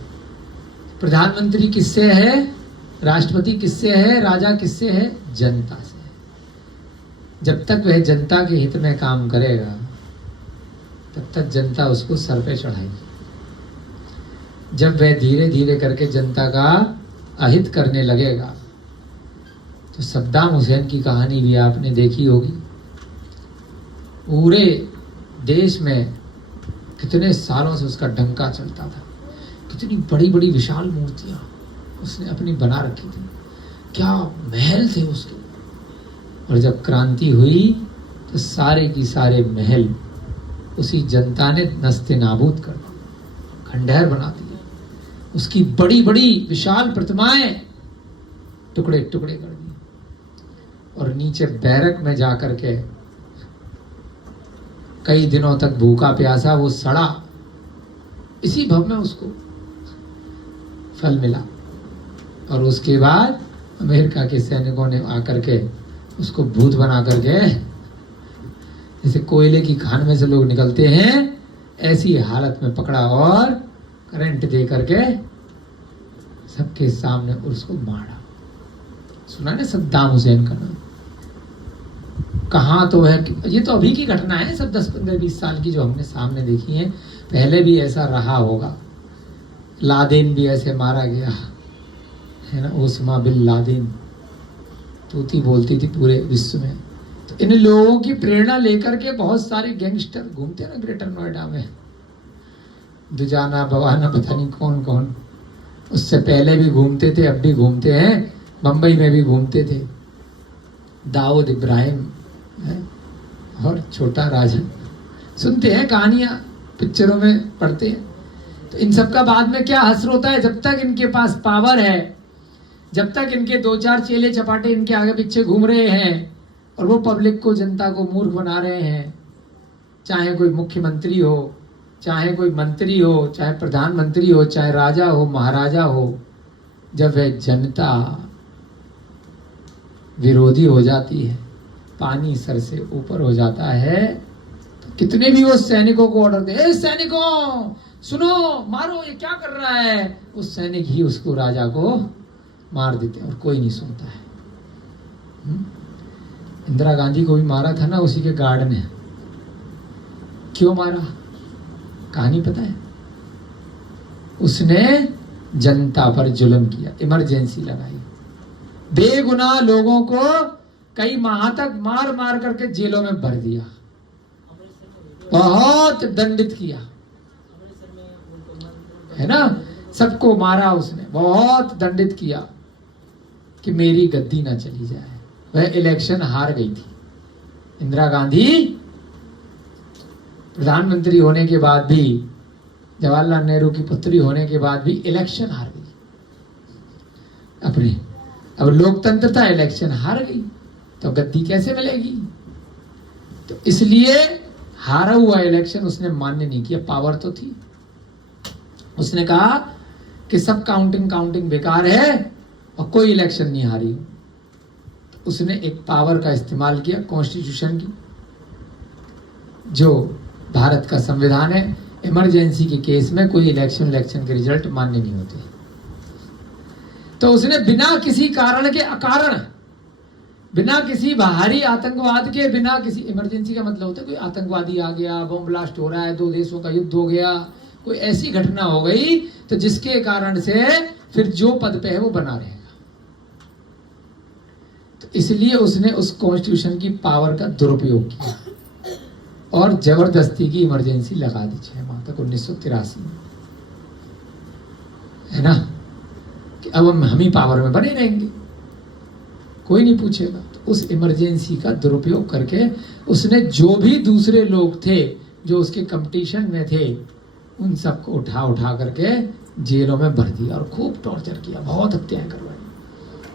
प्रधानमंत्री किससे है? राष्ट्रपति किससे है? राजा किससे है? जनता से। जब तक वह जनता के हित में काम करेगा तब तक जनता उसको सर पे चढ़ाएगी। जब वह धीरे धीरे करके जनता का अहित करने लगेगा तो सद्दाम हुसैन की कहानी भी आपने देखी होगी। पूरे देश में कितने सालों से उसका डंका चलता था, कितनी बड़ी बड़ी विशाल मूर्तियां उसने अपनी बना रखी थी, क्या महल थे उसके। और जब क्रांति हुई तो सारे की सारे महल उसी जनता ने नस्ते नाबूद कर दिया, खंडहर बना दिया। उसकी बड़ी बड़ी विशाल प्रतिमाएं टुकड़े टुकड़े कर दी, और नीचे बैरक में जाकर के कई दिनों तक भूखा प्यासा वो सड़ा। इसी भव में उसको फल मिला, और उसके बाद अमेरिका के सैनिकों ने आकर के उसको भूत बना करके, जैसे कोयले की खान में से लोग निकलते हैं, ऐसी हालत में पकड़ा और करंट दे करके सबके सामने उसको मारा। सुना ने सद्दाम हुसैन का नाम? कहाँ तो है, ये तो अभी की घटना है, सब 10, 15, 20 साल की जो हमने सामने देखी है। पहले भी ऐसा रहा होगा, लादेन भी ऐसे मारा गया, है ना, ओसामा बिन लादेन, तूती बोलती थी पूरे विश्व में। तो इन लोगों की प्रेरणा लेकर के बहुत सारे गैंगस्टर घूमते हैं ना ग्रेटर नोएडा में, दुजाना बवाना पता नहीं कौन कौन, उससे पहले भी घूमते थे, अब भी घूमते हैं, मुंबई में भी घूमते थे, दाऊद इब्राहिम है, और छोटा राजन। सुनते हैं कहानियां, पिक्चरों में पढ़ते हैं। तो इन सब का बाद में क्या हसर होता है? जब तक इनके पास पावर है, जब तक इनके 2-4 चेले चपाटे इनके आगे पीछे घूम रहे हैं और वो पब्लिक को, जनता को मूर्ख बना रहे हैं, चाहे कोई मुख्यमंत्री हो, चाहे कोई मंत्री हो, चाहे प्रधानमंत्री हो, चाहे राजा हो, महाराजा हो, जब वह जनता विरोधी हो जाती है, पानी सर से ऊपर हो जाता है, तो कितने भी वो सैनिकों को ऑर्डर दे, सैनिकों सुनो, मारो, ये क्या कर रहा है, उस सैनिक ही उसको, राजा को मार देते हैं, और कोई नहीं सुनता है। इंदिरा गांधी को भी मारा था ना उसी के गार्ड ने। क्यों मारा? कहानी पता है? उसने जनता पर जुल्म किया, इमरजेंसी लगाई, बेगुनाह लोगों को कई माह तक मार मार करके जेलों में भर दिया, बहुत दंडित किया। है ना, सबको मारा उसने, बहुत दंडित किया कि मेरी गद्दी ना चली जाए। वह इलेक्शन हार गई थी। इंदिरा गांधी प्रधानमंत्री होने के बाद भी, जवाहरलाल नेहरू की पुत्री होने के बाद भी इलेक्शन हार गई अपने। अब लोकतंत्र था, इलेक्शन हार गई तो गद्दी कैसे मिलेगी? तो इसलिए हारा हुआ इलेक्शन उसने मान्य नहीं किया। पावर तो थी, उसने कहा कि सब काउंटिंग बेकार है और कोई इलेक्शन नहीं हारी। तो उसने एक पावर का इस्तेमाल किया, कॉन्स्टिट्यूशन की, जो भारत का संविधान है, इमरजेंसी के केस में कोई इलेक्शन के रिजल्ट मान्य नहीं होते। तो उसने बिना किसी कारण के अकारण, बिना किसी बाहरी आतंकवाद के, बिना किसी, इमरजेंसी का मतलब होता है कोई आतंकवादी आ गया, बम ब्लास्ट हो रहा है, दो देशों का युद्ध हो गया, कोई ऐसी घटना हो गई तो जिसके कारण से फिर जो पद पे है वो बना रहेगा। तो इसलिए उसने उस कॉन्स्टिट्यूशन की पावर का दुरुपयोग किया और जबरदस्ती की इमरजेंसी लगा दी 6 माह तक, 1983 में, है ना, कि अब हम ही पावर में बने रहेंगे, कोई नहीं पूछेगा। तो उस इमरजेंसी का दुरुपयोग करके उसने जो भी दूसरे लोग थे जो उसके कंपटीशन में थे, उन सबको उठा करके जेलों में भर दिया और खूब टॉर्चर किया, बहुत हत्याएं करवाई,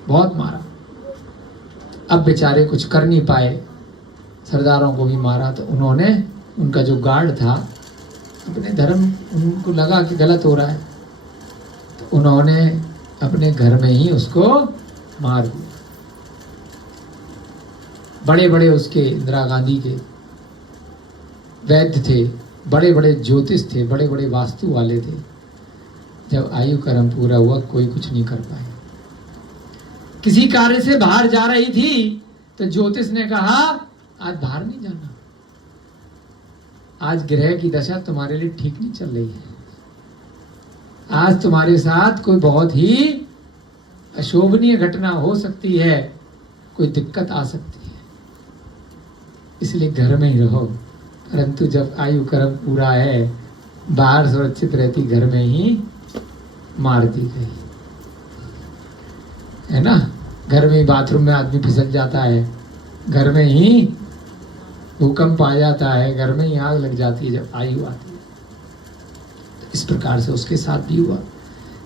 बहुत मारा। अब बेचारे कुछ कर नहीं पाए, सरदारों को भी मारा। तो उन्होंने, उनका जो गार्ड था, अपने धर्म, उनको लगा कि गलत हो रहा है, तो उन्होंने अपने घर में ही उसको मार दिया। बड़े बड़े उसके, इंदिरा गांधी के वैद्य थे, बड़े बड़े ज्योतिष थे, बड़े बड़े वास्तु वाले थे। जब आयु कर्म पूरा हुआ, कोई कुछ नहीं कर पाए। किसी कार्य से बाहर जा रही थी तो ज्योतिष ने कहा आज बाहर नहीं जाना, आज ग्रह की दशा तुम्हारे लिए ठीक नहीं चल रही है, आज तुम्हारे साथ कोई बहुत ही अशोभनीय घटना हो सकती है, कोई दिक्कत आ सकती है, इसलिए घर में ही रहो। परंतु जब आयु कर्म पूरा है, बाहर सुरक्षित रहती, घर में ही मार दी गई, है ना। घर में ही बाथरूम में आदमी फिसल जाता है, घर में ही भूकंप आ जाता है, घर में ही आग लग जाती है जब आयु आती है। तो इस प्रकार से उसके साथ भी हुआ।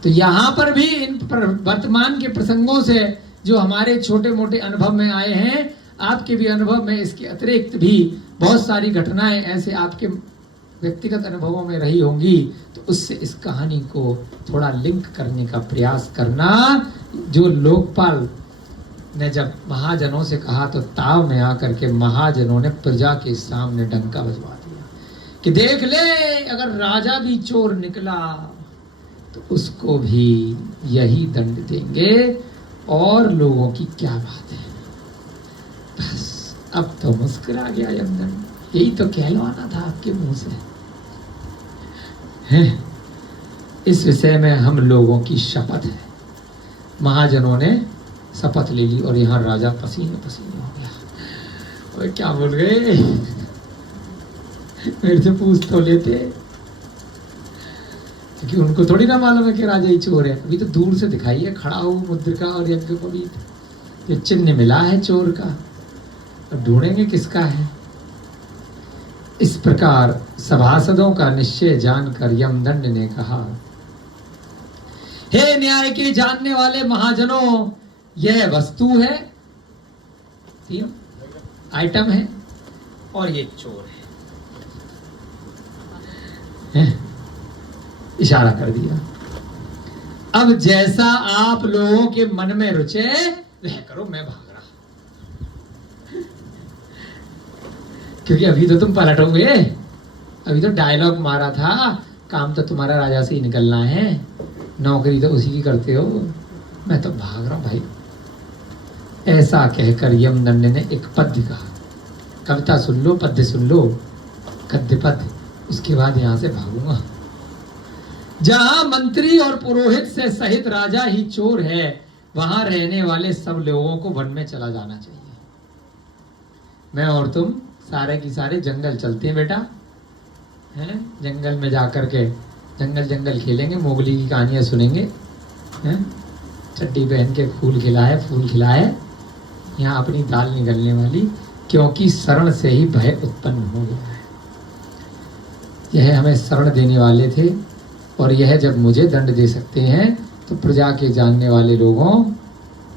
तो यहाँ पर भी इन वर्तमान के प्रसंगों से जो हमारे छोटे मोटे अनुभव में आए हैं, आपके भी अनुभव में इसके अतिरिक्त भी बहुत सारी घटनाएं ऐसे आपके व्यक्तिगत अनुभवों में रही होंगी, तो उससे इस कहानी को थोड़ा लिंक करने का प्रयास करना। जो लोकपाल ने जब महाजनों से कहा तो ताव में आकर के महाजनों ने प्रजा के सामने डंका बजवा दिया कि देख ले, अगर राजा भी चोर निकला तो उसको भी यही दंड देंगे, और लोगों की क्या बात है। बस अब तो मुस्कुरा गया यमदंड, यही तो कहलवाना था आपके मुंह से, है। इस विषय में हम लोगों की शपथ है। महाजनों ने शपथ ले ली और यहाँ राजा पसीने पसीने हो गया। और क्या बोल गए, मेरे से पूछ तो लेते, क्योंकि उनको थोड़ी ना मालूम है कि राजा ही चोर है। अभी तो दूर से दिखाई है, खड़ा हो मुद्रिका और यज्ञ को भी ये चिन्ह मिला है चोर का, अब ढूंढेंगे किसका है। इस प्रकार सभासदों का निश्चय जानकर यमदंड ने कहा, हे न्याय के जानने वाले महाजनों, यह वस्तु है, 3 आइटम है, और ये चोर है। इशारा कर दिया। अब जैसा आप लोगों के मन में रुचे वह करो, मैं भाग रहा। क्योंकि अभी तो तुम पलटोगे, अभी तो डायलॉग मारा था, काम तो तुम्हारा राजा से ही निकलना है, नौकरी तो उसी की करते हो, मैं तो भाग रहा हूं भाई। ऐसा कहकर यमदंड ने एक पद्य कहा। कविता सुन लो, पद्य सुन लो, गद्य पद्य, उसके बाद यहां से भागूंगा। जहां मंत्री और पुरोहित से सहित राजा ही चोर है, वहां रहने वाले सब लोगों को वन में चला जाना चाहिए। मैं और तुम सारे की सारे जंगल चलते हैं बेटा, हैं, जंगल में जाकर के जंगल जंगल खेलेंगे, मोगली की कहानियां सुनेंगे, हैं? चड्डी पहन के फूल खिला है, यहाँ अपनी दाल निकलने वाली, क्योंकि शरण से ही भय उत्पन्न हो गया है। यह हमें शरण देने वाले थे, और यह जब मुझे दंड दे सकते हैं तो प्रजा के जानने वाले लोगों,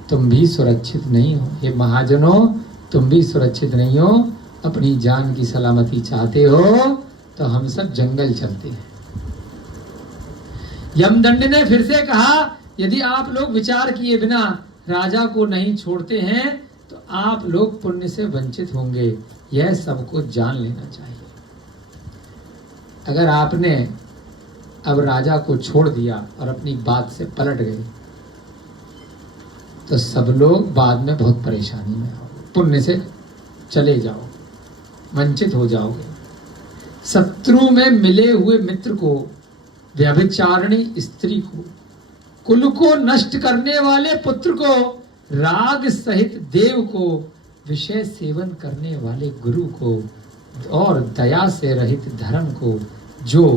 तुम भी सुरक्षित नहीं हो। ये महाजनों, तुम भी सुरक्षित नहीं हो। अपनी जान की सलामती चाहते हो तो हम सब जंगल चलते हैं। यमदंड ने फिर से कहा, यदि आप लोग विचार किए बिना राजा को नहीं छोड़ते हैं तो आप लोग पुण्य से वंचित होंगे। यह सबको जान लेना चाहिए। अगर आपने अब राजा को छोड़ दिया और अपनी बात से पलट गए तो सब लोग बाद में बहुत परेशानी में होंगे। पुण्य से चले जाओ, वंचित हो जाओगे। शत्रु में मिले हुए मित्र को, व्यभिचारिणी स्त्री को, कुल को नष्ट करने वाले पुत्र को, राग सहित देव को, विषय सेवन करने वाले गुरु को, और दया से रहित धर्म को जो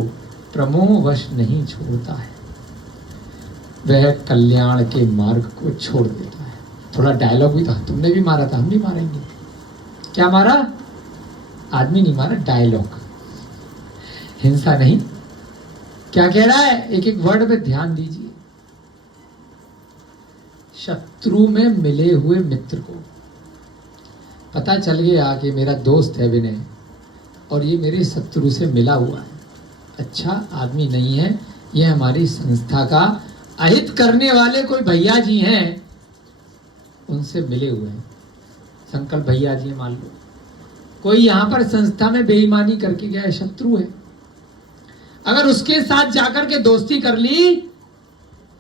प्रमोहवश नहीं छोड़ता है, वह कल्याण के मार्ग को छोड़ देता है। थोड़ा डायलॉग भी था, तुमने भी मारा था, हम भी मारेंगे। क्या मारा? आदमी नहीं मारा, डायलॉग, हिंसा नहीं। क्या कह रहा है? एक एक वर्ड पे ध्यान दीजिए। शत्रु में मिले हुए मित्र को पता चल गया कि मेरा दोस्त है विनय और ये मेरे शत्रु से मिला हुआ है, अच्छा आदमी नहीं है, ये हमारी संस्था का अहित करने वाले कोई भैया जी हैं, उनसे मिले हुए हैं। संकल्प भैया जी मान लो, कोई यहाँ पर संस्था में बेईमानी करके गया है, शत्रु है। अगर उसके साथ जाकर के दोस्ती कर ली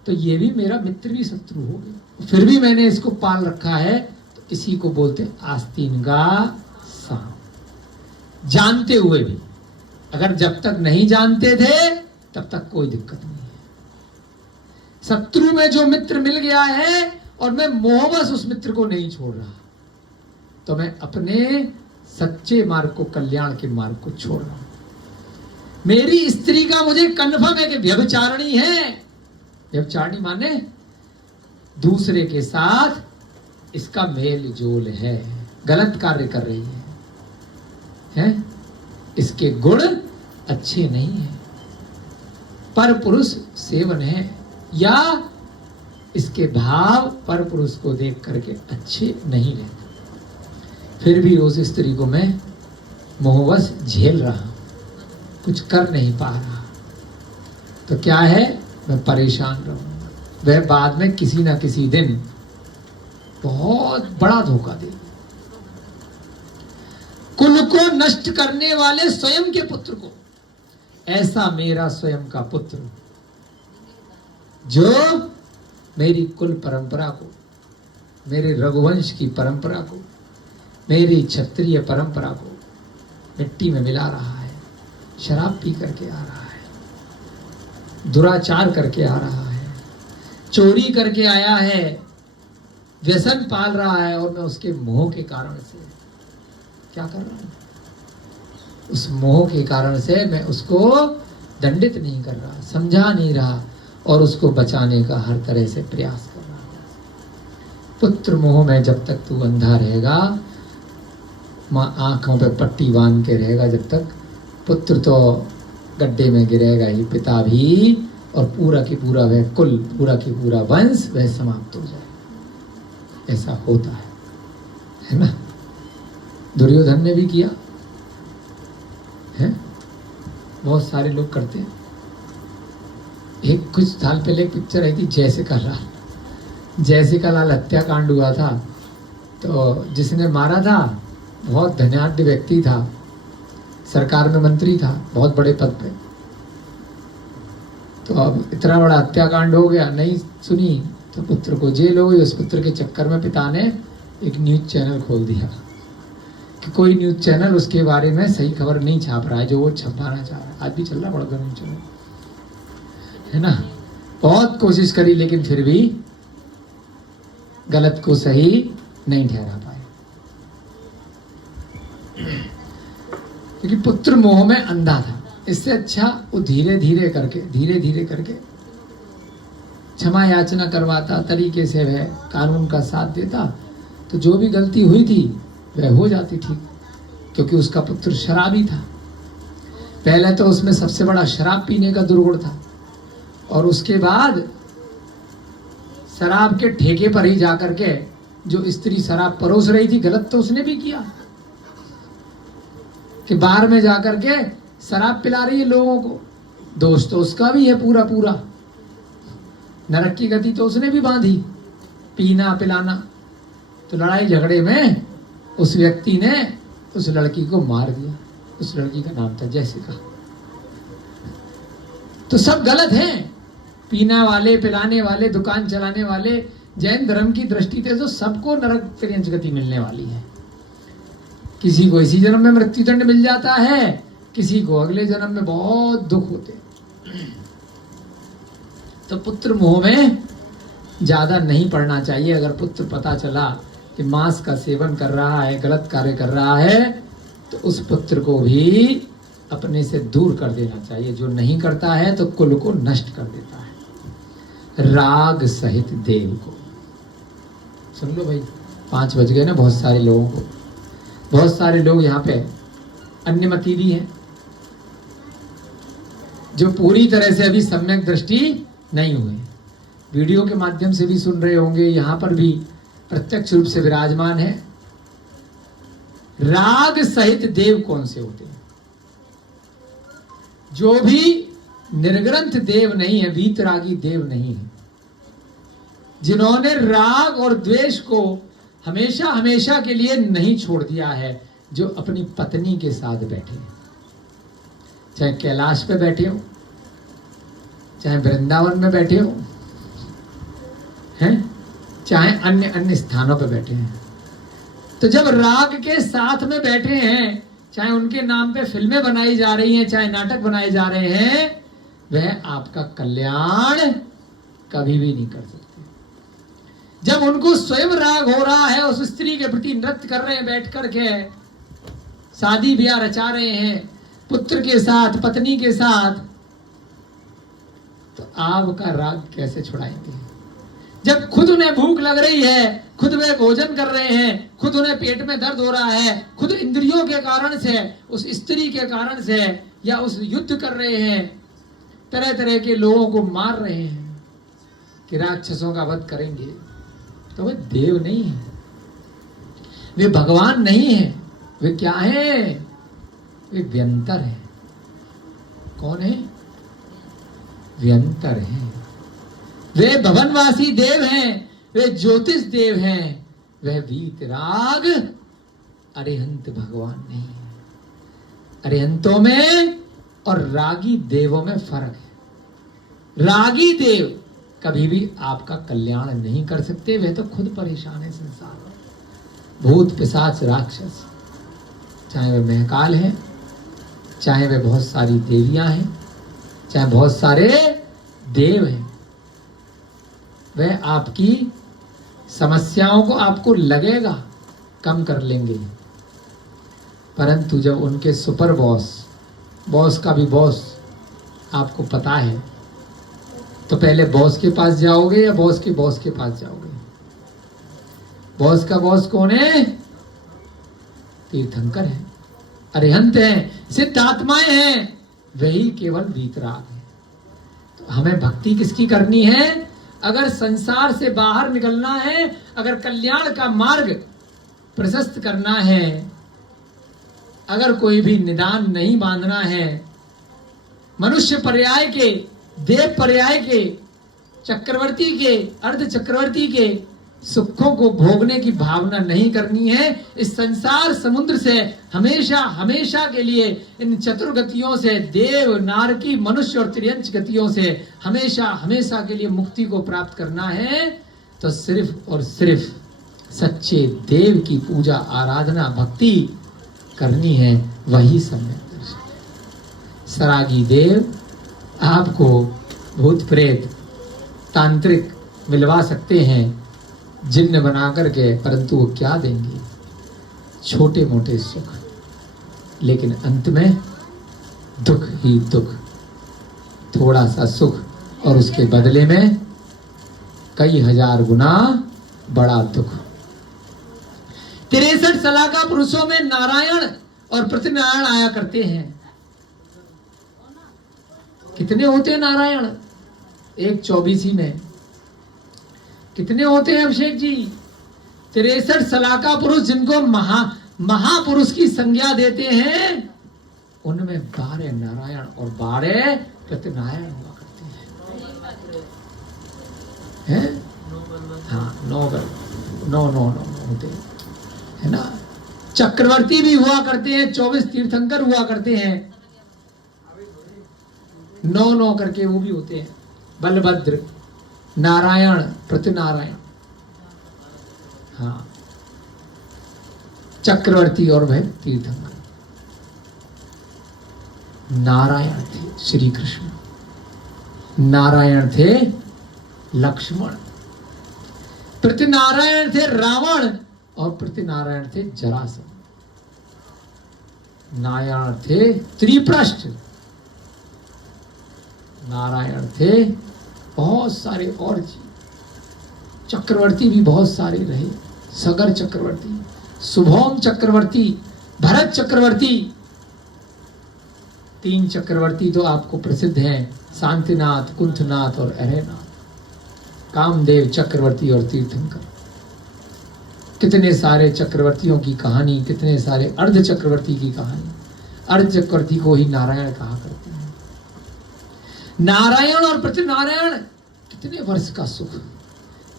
तो ये भी मेरा मित्र भी शत्रु हो गया। फिर भी मैंने इसको पाल रखा है, तो इसी को बोलते आस्तीन का सांप। जानते हुए भी, अगर जब तक नहीं जानते थे तब तक कोई दिक्कत नहीं है। शत्रु में जो मित्र मिल गया है और मैं मोहवश उस मित्र को नहीं छोड़ रहा, तो मैं अपने सच्चे मार्ग को, कल्याण के मार्ग को छोड़ रहा हूं। मेरी स्त्री का मुझे कन्फर्म है कि व्यभिचारिणी है। व्यभिचारिणी माने दूसरे के साथ इसका मेल जोल है, गलत कार्य कर रही है? इसके गुण अच्छे नहीं है, पर पुरुष सेवन है, या इसके भाव पर पुरुष को देख करके अच्छे नहीं रहते। फिर भी उस स्त्री को मैं मोहवश झेल रहा, कुछ कर नहीं पा रहा, तो क्या है, मैं परेशान रहूंगा। वह बाद में किसी ना किसी दिन बहुत बड़ा धोखा देगी। कुल को नष्ट करने वाले स्वयं के पुत्र को, ऐसा मेरा स्वयं का पुत्र जो मेरी कुल परंपरा को, मेरे रघुवंश की परंपरा को, मेरी क्षत्रिय परंपरा को मिट्टी में मिला रहा है, शराब पी करके आ रहा है, दुराचार करके आ रहा है, चोरी करके आया है, व्यसन पाल रहा है, और मैं उसके मोह के कारण से क्या कर रहा हूं? उस मोह के कारण से मैं उसको दंडित नहीं कर रहा, समझा नहीं रहा, और उसको बचाने का हर तरह से प्रयास कर रहा हूं। पुत्र मोह में जब तक तू अंधा रहेगा, माँ आंखों पे पट्टी बांध के रहेगा, जब तक पुत्र तो गड्ढे में गिरेगा ही, पिता भी, और पूरा की पूरा वह कुल, पूरा की पूरा वंश वह समाप्त हो जाए। ऐसा होता है ना? दुर्योधन ने भी किया है, बहुत सारे लोग करते हैं। एक कुछ साल पहले एक पिक्चर आई थी, जैसिका लाल। जैसिका लाल हत्याकांड हुआ था, तो जिसने मारा था बहुत धनाढ्य व्यक्ति था, सरकार में मंत्री था, बहुत बड़े पद पे। तो अब इतना बड़ा हत्याकांड हो गया, नहीं सुनी तो पुत्र को जेल हो गई। उस पुत्र के चक्कर में पिता ने एक न्यूज चैनल खोल दिया कि कोई न्यूज चैनल उसके बारे में सही खबर नहीं छाप रहा है जो वो छपाना चाह रहा है। आज भी चल रहा बड़ा न्यूज चैनल, है ना? बहुत कोशिश करी लेकिन फिर भी गलत को सही नहीं ठहरा पाए, क्योंकि पुत्र मोह में अंधा था। इससे अच्छा वो धीरे धीरे करके क्षमा याचना करवाता, तरीके से वह कानून का साथ देता, तो जो भी गलती हुई थी वह हो जाती ठीक। क्योंकि उसका पुत्र शराबी था। पहले तो उसमें सबसे बड़ा शराब पीने का दुर्गुण था, और उसके बाद शराब के ठेके पर ही जाकर के जो स्त्री शराब परोस रही थी, गलत तो उसने भी किया कि बार में जाकर के शराब पिला रही है लोगों को। दोष तो उसका भी है पूरा। नरक की गति तो उसने भी बांधी, पीना पिलाना। तो लड़ाई झगड़े में उस व्यक्ति ने उस लड़की को मार दिया। उस लड़की का नाम था जैसिका। तो सब गलत हैं, पीना वाले, पिलाने वाले, दुकान चलाने वाले। जैन धर्म की दृष्टि से तो सबको नरक पर्यंत गति मिलने वाली है। किसी को इसी जन्म में मृत्युदंड मिल जाता है, किसी को अगले जन्म में बहुत दुख होते। तो पुत्र मोह में ज्यादा नहीं पड़ना चाहिए। अगर पुत्र पता चला कि मांस का सेवन कर रहा है, गलत कार्य कर रहा है, तो उस पुत्र को भी अपने से दूर कर देना चाहिए। जो नहीं करता है तो कुल को नष्ट कर देता है। राग सहित देव को सुन लो भाई, 5 बज गए ना। बहुत सारे लोग यहाँ पे अन्यमती भी हैं, जो पूरी तरह से अभी सम्यक दृष्टि नहीं हुए। वीडियो के माध्यम से भी सुन रहे होंगे, यहाँ पर भी प्रत्यक्ष रूप से विराजमान है। राग सहित देव कौन से होते हैं? जो भी निर्ग्रंथ देव नहीं है, वीतरागी देव नहीं है, जिन्होंने राग और द्वेष को हमेशा हमेशा के लिए नहीं छोड़ दिया है, जो अपनी पत्नी के साथ बैठे हैं, चाहे कैलाश पे बैठे हो, चाहे वृंदावन में बैठे हो, हैं, चाहे अन्य स्थानों पे बैठे हैं। तो जब राग के साथ में बैठे हैं, चाहे उनके नाम पे फिल्में बनाई जा रही हैं, चाहे नाटक बनाए जा रहे हैं, वह आपका कल्याण कभी भी नहीं कर सकते। जब उनको स्वयं राग हो रहा है, उस स्त्री के प्रति नृत्य कर रहे हैं, बैठ करके शादी ब्याह रचा रहे हैं पुत्र के साथ, पत्नी के साथ, तो आपका राग कैसे छुड़ाएंगे? जब खुद उन्हें भूख लग रही है, खुद वे भोजन कर रहे हैं, खुद उन्हें पेट में दर्द हो रहा है, खुद इंद्रियों के कारण से, उस स्त्री के कारण से, या उस युद्ध कर रहे हैं, तरह तरह के लोगों को मार रहे हैं कि राक्षसों का वध करेंगे, तो वे देव नहीं है, वे भगवान नहीं है। वे क्या है? वे व्यंतर है। कौन है? व्यंतर है। वे भवनवासी देव हैं, वे ज्योतिष देव हैं, वह वीतराग अरिहंत भगवान नहीं है। अरिहंतों में और रागी देवों में फर्क है। रागी देव कभी भी आपका कल्याण नहीं कर सकते, वे तो खुद परेशान है संसार में। भूत पिशाच राक्षस, चाहे वे महकाल हैं, चाहे वे बहुत सारी देवियां हैं, चाहे बहुत सारे देव हैं, वह आपकी समस्याओं को आपको लगेगा कम कर लेंगे, परंतु जब उनके सुपर बॉस का भी बॉस आपको पता है, तो पहले बॉस के पास जाओगे या बॉस के पास जाओगे? बॉस का बॉस कौन है? तीर्थंकर है, अरिहंत है, सिद्धात्माएं हैं, वही केवल वीतराग है। तो हमें भक्ति किसकी करनी है? अगर संसार से बाहर निकलना है, अगर कल्याण का मार्ग प्रशस्त करना है, अगर कोई भी निदान नहीं बांधना है, मनुष्य पर्याय के, देव पर्याय के, चक्रवर्ती के, अर्ध चक्रवर्ती के सुखों को भोगने की भावना नहीं करनी है, इस संसार समुद्र से हमेशा हमेशा के लिए, इन चतुर्गतियों से, देव, नारकी, मनुष्य और त्रियंच गतियों से हमेशा हमेशा के लिए मुक्ति को प्राप्त करना है, तो सिर्फ और सिर्फ सच्चे देव की पूजा, आराधना, भक्ति करनी है, वही सम्यक दर्शन। सरागी देव आपको भूत प्रेत तांत्रिक मिलवा सकते हैं जिन्न बना करके, परंतु वो क्या देंगे? छोटे मोटे सुख, लेकिन अंत में दुख ही दुख, थोड़ा सा सुख और उसके बदले में कई हजार गुना बड़ा दुख। 63 सलाका पुरुषों में नारायण और प्रतिनारायण आया करते हैं। कितने होते हैं नारायण? एक 24 में कितने होते हैं अभिषेक जी? 63 सलाका पुरुष जिनको महापुरुष की संज्ञा देते हैं, उनमें 12 नारायण और 12 प्रतिनारायण हुआ करते हैं। हाँ, 9 होते हैं, है ना। चक्रवर्ती भी हुआ करते हैं, 24 तीर्थंकर हुआ करते हैं, 9 करके वो भी होते हैं। बलभद्र, नारायण, प्रतिनारायण, हाँ, चक्रवर्ती और वह तीर्थंकर। नारायण थे श्री कृष्ण, नारायण थे लक्ष्मण, प्रतिनारायण थे रावण और प्रतिनारायण थे जरासंध, नारायण थे त्रिप्रष्ट, नारायण थे बहुत सारे और जीव, चक्रवर्ती भी बहुत सारे रहे। सगर चक्रवर्ती, शुभोम चक्रवर्ती, भरत चक्रवर्ती, 3 चक्रवर्ती तो आपको प्रसिद्ध हैं, शांतिनाथ, कुंथनाथ और अरहनाथ। कामदेव चक्रवर्ती और तीर्थंकर। कितने सारे चक्रवर्तियों की कहानी, कितने सारे अर्ध चक्रवर्ती की कहानी। अर्ध चक्रवर्ती को ही नारायण कहा करते हैं। नारायण और प्रतिनारायण कितने वर्ष का सुख,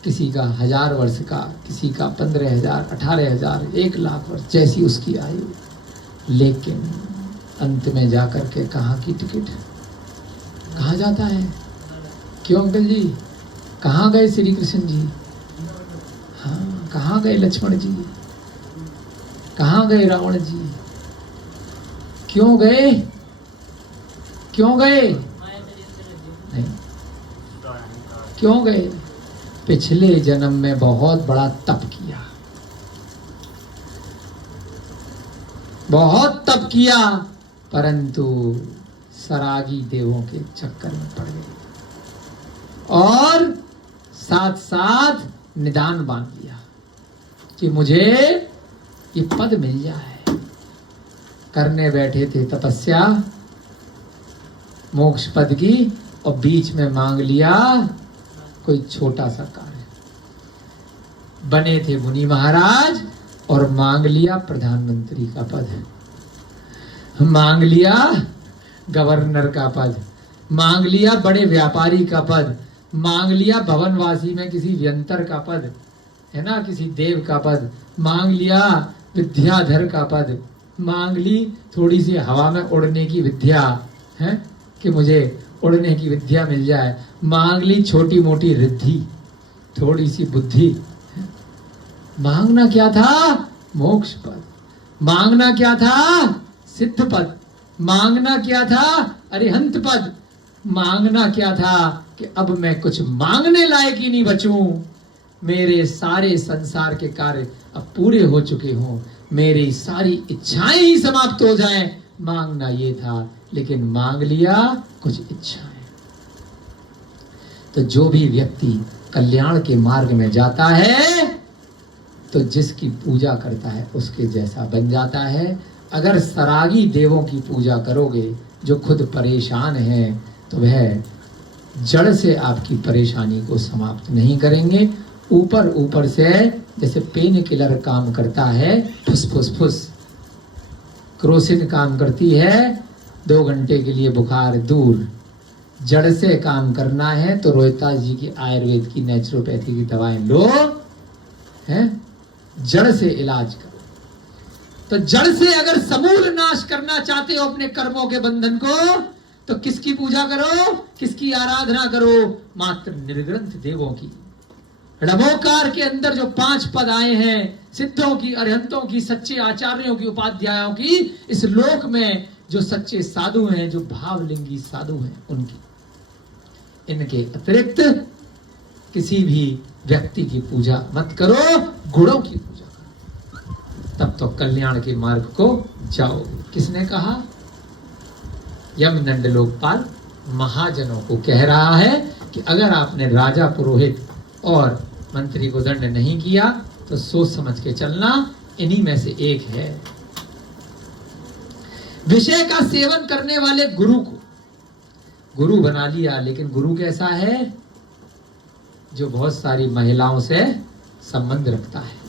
किसी का 1000 वर्ष का, किसी का 15,000, 18,000, 1,00,000 वर्ष, जैसी उसकी आयु। लेकिन अंत में जाकर के कहाँ की टिकट, कहाँ जाता है? क्यों अंकल जी, कहाँ गए श्री कृष्ण जी? हाँ, कहाँ गए लक्ष्मण जी? कहाँ गए रावण जी? क्यों गए? क्यों गए? नहीं, क्यों गए? पिछले जन्म में बहुत बड़ा तप किया, बहुत तप किया, परंतु सरागी देवों के चक्कर में पड़ गए और साथ साथ निदान बांध लिया कि मुझे ये पद मिल जाए। करने बैठे थे तपस्या मोक्ष पद की और बीच में मांग लिया कोई छोटा सा कार्य। बने थे मुनि महाराज और मांग लिया प्रधानमंत्री का पद, मांग लिया गवर्नर का पद, मांग लिया बड़े व्यापारी का पद, मांग लिया भवनवासी में किसी व्यंतर का पद, है ना, किसी देव का पद, मांग लिया विद्याधर का पद, मांग ली थोड़ी सी हवा में उड़ने की विद्या, है कि मुझे उड़ने की विद्या मिल जाए, मांग ली छोटी मोटी रिद्धि, थोड़ी सी बुद्धि। मांगना क्या था? मोक्ष पद। मांगना क्या था? सिद्ध पद। मांगना क्या था? अरिहंत पद। मांगना क्या था कि अब मैं कुछ मांगने लायक ही नहीं बचूं, मेरे सारे संसार के कार्य अब पूरे हो चुके हों, मेरी सारी इच्छाएं ही समाप्त हो जाएं। मांगना ये था, लेकिन मांग लिया कुछ इच्छाएं। तो जो भी व्यक्ति कल्याण के मार्ग में जाता है तो जिसकी पूजा करता है उसके जैसा बन जाता है। अगर सरागी देवों की पूजा करोगे जो खुद परेशान हैं, तो वह जड़ से आपकी परेशानी को समाप्त नहीं करेंगे। ऊपर ऊपर से जैसे पेन किलर काम करता है, फुस फुस फुस, क्रोसिन काम करती है, 2 घंटे के लिए बुखार दूर। जड़ से काम करना है तो रोहिता जी की आयुर्वेद की नेचुरोपैथी की दवाएं लो, हैं, जड़ से इलाज करो। तो जड़ से अगर समूल नाश करना चाहते हो अपने कर्मों के बंधन को, तो किसकी पूजा करो, किसकी आराधना करो? मात्र निर्ग्रंथ देवों की। णवोकार के अंदर जो 5 पद आए हैं, सिद्धों की, अरिहंतों की, सच्चे आचार्यों की, उपाध्यायों की, इस लोक में जो सच्चे साधु हैं, जो भावलिंगी साधु हैं, उनकी। इनके अतिरिक्त किसी भी व्यक्ति की पूजा मत करो, गुणों की पूजा करो, तब तो कल्याण के मार्ग को जाओगे। किसने कहा? यम नंद लोकपाल महाजनों को कह रहा है कि अगर आपने राजा, पुरोहित और मंत्री को दंड नहीं किया तो सोच समझ के चलना, इन्हीं में से एक है। विषय का सेवन करने वाले गुरु को गुरु बना लिया, लेकिन गुरु कैसा है? जो बहुत सारी महिलाओं से संबंध रखता है,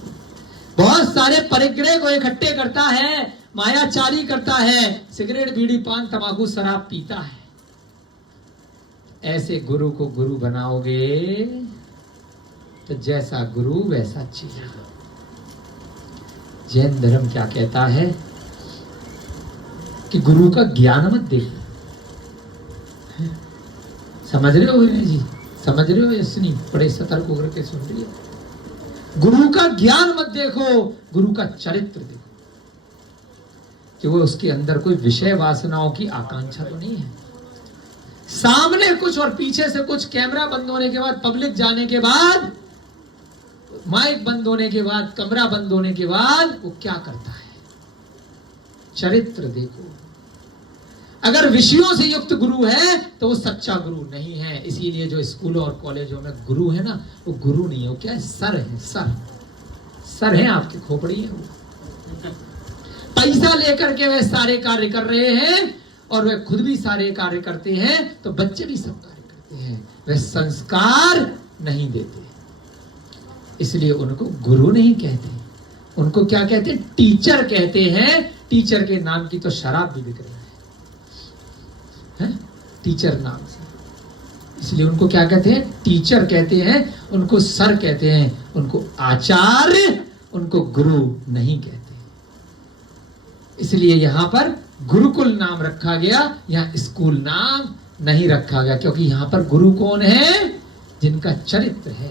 बहुत सारे परिग्रह को इकट्ठे करता है, मायाचारी करता है, सिगरेट, बीड़ी, पान, तंबाकू, शराब पीता है। ऐसे गुरु को गुरु बनाओगे तो जैसा गुरु वैसा चेला। जैन धर्म क्या कहता है कि गुरु का ज्ञान मत देखो। समझ रहे हो विनय जी? समझ रहे हो यशनी? बड़े सतर्क होकर के सुन रही है। गुरु का ज्ञान मत देखो, गुरु का चरित्र देखो कि वो उसके अंदर कोई विषय वासनाओं की आकांक्षा तो नहीं है। सामने कुछ और पीछे से कुछ, कैमरा बंद होने के बाद, पब्लिक जाने के बाद, माइक बंद होने के बाद, कमरा बंद होने के बाद वो क्या करता है? चरित्र देखो। अगर विषयों से युक्त गुरु है तो वो सच्चा गुरु नहीं है। इसीलिए जो स्कूलों और कॉलेजों में गुरु है ना, वो गुरु नहीं है, वो क्या है? सर है। सर है आपके, खोपड़ी है वो। पैसा लेकर के वे सारे कार्य कर रहे हैं और वे खुद भी सारे कार्य करते हैं, तो बच्चे भी सब कार्य करते हैं। वे संस्कार नहीं देते, इसलिए उनको गुरु नहीं कहते। उनको क्या कहते हैं? टीचर कहते हैं। टीचर के नाम की तो शराब भी बिक रही है टीचर नाम से, इसलिए उनको क्या कहते हैं? टीचर कहते हैं। उनको सर कहते हैं, उनको आचार्य, उनको गुरु नहीं कहते। इसलिए यहां पर गुरुकुल नाम रखा गया, यहां स्कूल नाम नहीं रखा गया, क्योंकि यहां पर गुरु कौन है? जिनका चरित्र है,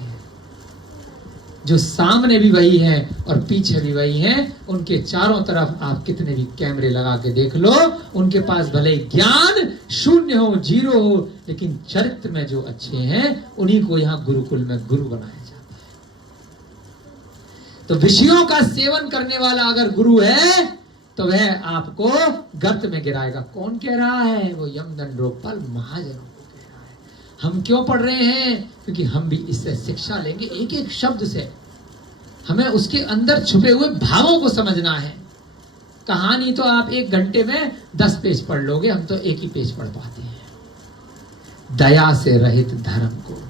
जो सामने भी वही है और पीछे भी वही है। उनके चारों तरफ आप कितने भी कैमरे लगा के देख लो, उनके पास भले ज्ञान शून्य हो, जीरो हो, लेकिन चरित्र में जो अच्छे हैं उन्हीं को यहाँ गुरुकुल में गुरु बनाया जाता है। तो विषयों का सेवन करने वाला अगर गुरु है तो वह आपको गर्त में गिराएगा। कौन कह रहा है? वो यम दंडोपाल महाजनों को कह रहा है। हम क्यों पढ़ रहे हैं? क्योंकि हम भी इससे शिक्षा लेंगे। एक एक शब्द से हमें उसके अंदर छुपे हुए भावों को समझना है। कहानी तो आप 1 घंटे में 10 पेज पढ़ लोगे, हम तो एक ही पेज पढ़ पाते हैं। दया से रहित धर्म को,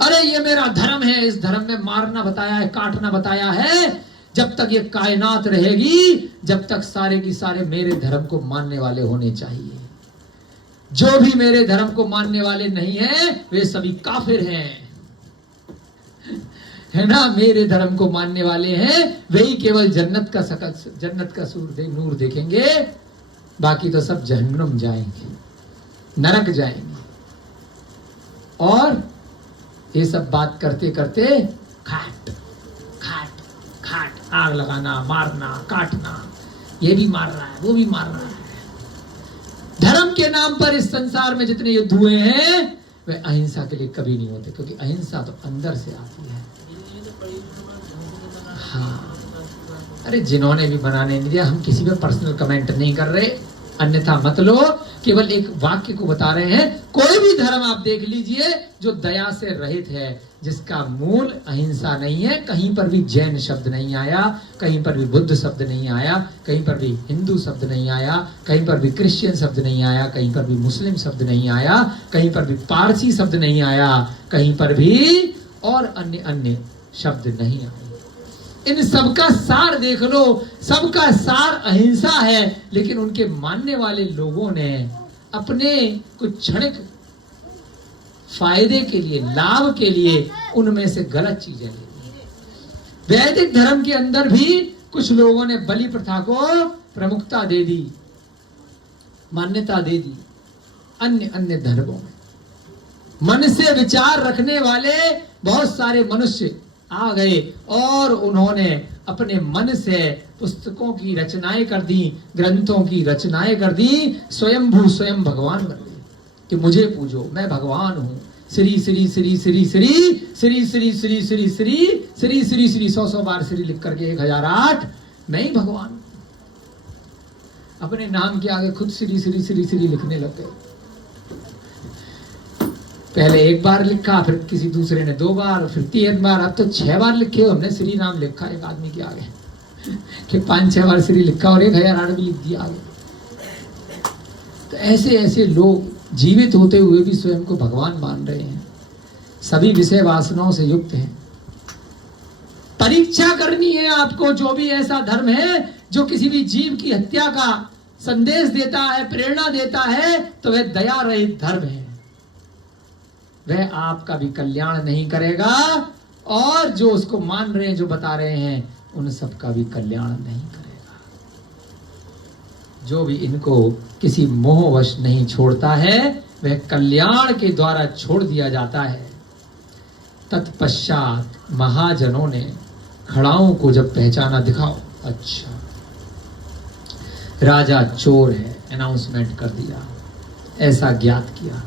अरे ये मेरा धर्म है, इस धर्म में मारना बताया है, काटना बताया है। जब तक ये कायनात रहेगी, जब तक सारे की सारे मेरे धर्म को मानने वाले होने चाहिए। जो भी मेरे धर्म को मानने वाले नहीं है वे सभी काफिर हैं, है ना? मेरे धर्म को मानने वाले हैं वही केवल जन्नत का नूर देखेंगे, बाकी तो सब जहन्नुम जाएंगे, नरक जाएंगे। और ये सब बात करते करते खाट खाट खाट, आग लगाना, मारना, काटना, ये भी मार रहा है, वो भी मार रहा है। धर्म के नाम पर इस संसार में जितने युद्ध हुए हैं वे अहिंसा के लिए कभी नहीं होते, क्योंकि अहिंसा तो अंदर से आती है। हाँ, अरे जिन्होंने भी बनाने नहीं दिया, हम किसी पे पर्सनल कमेंट नहीं कर रहे, अन्यथा मत लो। केवल एक वाक्य को बता रहे हैं। कोई भी धर्म आप देख लीजिए जो दया से रहित है, जिसका मूल अहिंसा नहीं है, कहीं पर भी जैन शब्द नहीं आया, कहीं पर भी बुद्ध शब्द नहीं आया, कहीं पर भी हिंदू शब्द नहीं आया, कहीं पर भी क्रिश्चियन शब्द नहीं आया, कहीं पर भी मुस्लिम शब्द नहीं आया, कहीं पर भी पारसी शब्द नहीं आया, कहीं पर भी और अन्य शब्द नहीं आए। इन सबका सार देख लो, सबका सार अहिंसा है। लेकिन उनके मानने वाले लोगों ने अपने कुछ क्षणिक फायदे के लिए, लाभ के लिए उनमें से गलत चीजें ले ली। वैदिक धर्म के अंदर भी कुछ लोगों ने बलि प्रथा को प्रमुखता दे दी, मान्यता दे दी। अन्य धर्मों में मन से विचार रखने वाले बहुत सारे मनुष्य आ गए और उन्होंने अपने मन से पुस्तकों की रचनाएं कर दी, ग्रंथों की रचनाएं कर दी, स्वयं भगवान बन गए कि मुझे पूजो, मैं भगवान हूं। श्री श्री श्री श्री श्री श्री श्री श्री श्री श्री श्री श्री श्री 100 बार श्री लिख करके 1008 मैं ही भगवान। अपने नाम के आगे खुद श्री श्री श्री श्री लिखने लग गए। पहले एक बार लिखा, फिर किसी दूसरे ने 2 बार, फिर 3 बार, अब तो 6 बार लिखे। हमने श्री नाम लिखा एक आदमी के आगे कि 5-6 बार श्री लिखा और 1000 भी लिख दिया आगे। तो ऐसे ऐसे लोग जीवित होते हुए भी स्वयं को भगवान मान रहे हैं, सभी विषय वासनाओं से युक्त हैं। परीक्षा करनी है आपको। जो भी ऐसा धर्म है जो किसी भी जीव की हत्या का संदेश देता है, प्रेरणा देता है, तो वह दया रहित धर्म है। वह आपका भी कल्याण नहीं करेगा और जो उसको मान रहे हैं, जो बता रहे हैं, उन सबका भी कल्याण नहीं करेगा। जो भी इनको किसी मोहवश नहीं छोड़ता है, वह कल्याण के द्वारा छोड़ दिया जाता है। तत्पश्चात महाजनों ने खड़ाओं को जब पहचाना, दिखाओ, अच्छा राजा चोर है, अनाउंसमेंट कर दिया, ऐसा ज्ञात किया।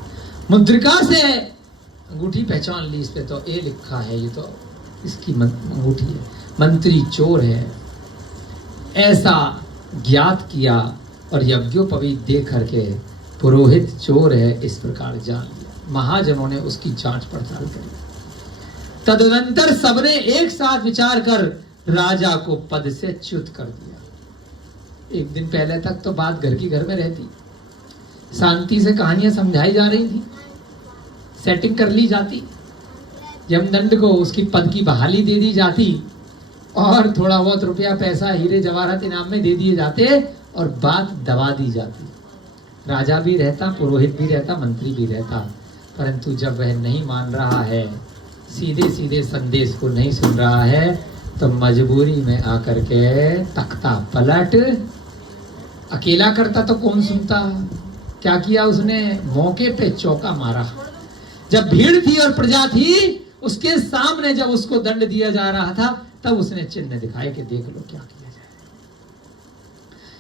मुद्रिका से अंगूठी पहचान ली, इस पे तो ए लिखा है, ये तो इसकी अंगूठी है। मंत्री चोर है, ऐसा ज्ञात किया और यज्ञोपवीत देख करके पुरोहित चोर है, इस प्रकार जान लिया। महाजनों ने उसकी जांच पड़ताल करी। तदनंतर सबने एक साथ विचार कर राजा को पद से च्युत कर दिया। एक दिन पहले तक तो बात घर की घर में रहती, शांति से कहानियां समझाई जा रही थी, सेटिंग कर ली जाती, यमदंड को उसकी पद की बहाली दे दी जाती और थोड़ा बहुत रुपया पैसा हीरे जवाहरात इनाम में दे दिए जाते और बात दबा दी जाती। राजा भी रहता, पुरोहित भी रहता, मंत्री भी रहता, परंतु जब वह नहीं मान रहा है, सीधे सीधे संदेश को नहीं सुन रहा है, तो मजबूरी में आकर के तख्ता पलट। अकेला करता तो कौन सुनता। क्या किया उसने, मौके पे चौका मारा। जब भीड़ थी और प्रजा थी, उसके सामने जब उसको दंड दिया जा रहा था, तब उसने चिन्ह दिखाए कि देख लो क्या किया जाए।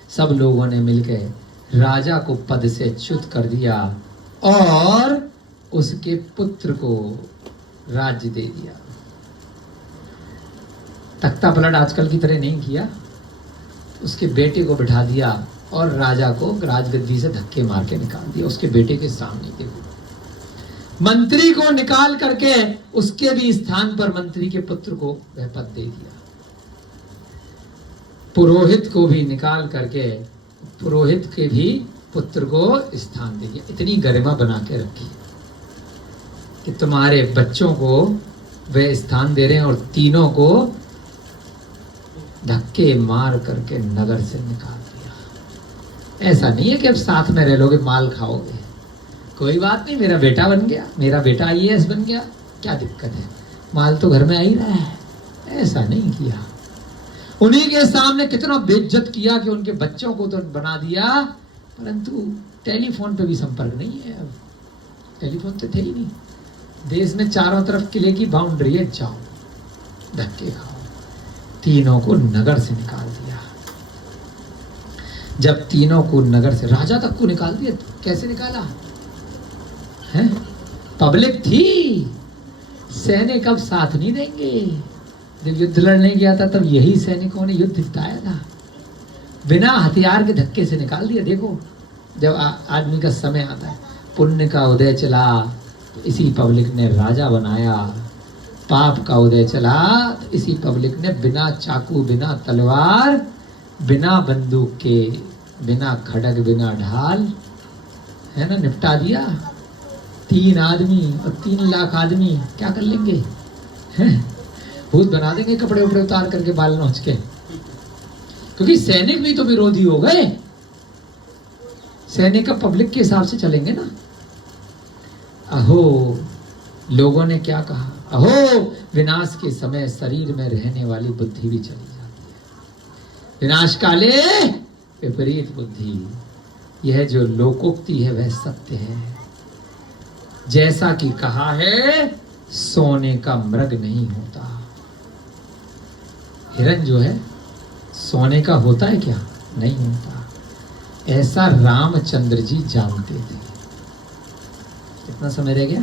सब लोगों ने मिलकर राजा को पद से च्युत कर दिया और उसके पुत्र को राज्य दे दिया। तख्ता पलट आजकल की तरह नहीं किया, उसके बेटे को बिठा दिया और राजा को राजगद्दी से धक्के मार के निकाल दिया उसके बेटे के सामने। देखो, मंत्री को निकाल करके उसके भी स्थान पर मंत्री के पुत्र को वह पद दे दिया। पुरोहित को भी निकाल करके पुरोहित के भी पुत्र को स्थान दे दिया। इतनी गरिमा बना के रखी कि तुम्हारे बच्चों को वे स्थान दे रहे हैं और तीनों को धक्के मार करके नगर से निकाल दिया। ऐसा नहीं है कि अब साथ में रह लोगे, माल खाओगे, कोई बात नहीं, मेरा बेटा बन गया, मेरा बेटा IAS बन गया, क्या दिक्कत है, माल तो घर में आ ही रहा है। ऐसा नहीं किया। उन्हीं के सामने कितना बेइज्जत किया कि उनके बच्चों को तो बना दिया, परंतु टेलीफोन पे भी संपर्क नहीं है। अब टेलीफोन तो थे ही नहीं, देश में चारों तरफ किले की बाउंड्री है, जाओ धक्के खाओ। तीनों को नगर से निकाल दिया। जब तीनों को नगर से, राजा तक को निकाल दिया, कैसे निकाला है? पब्लिक थी, सैनिक अब साथ नहीं देंगे। जब युद्ध लड़ने गया था तब यही सैनिकों ने युद्ध जिताया था, बिना हथियार के धक्के से निकाल दिया। देखो, जब आदमी का समय आता है, पुण्य का उदय चला तो इसी पब्लिक ने राजा बनाया, पाप का उदय चला तो इसी पब्लिक ने बिना चाकू, बिना तलवार, बिना बंदूक के, बिना खड़ग, बिना ढाल, है ना, निपटा दिया। 3 आदमी और 3 लाख आदमी क्या कर लेंगे, भूत बना देंगे कपड़े उपड़े उतार करके, बाल नोच के। क्योंकि सैनिक भी तो विरोधी हो गए, सैनिक का पब्लिक के हिसाब से चलेंगे ना। अहो, लोगों ने क्या कहा, अहो विनाश के समय शरीर में रहने वाली बुद्धि भी चली जाती है। विनाश काले विपरीत बुद्धि, यह जो लोकोक्ति है वह सत्य है। जैसा कि कहा है, सोने का मृग नहीं होता। हिरन जो है सोने का होता है क्या? नहीं होता। ऐसा रामचंद्र जी जानते थे। कितना समय रह गया?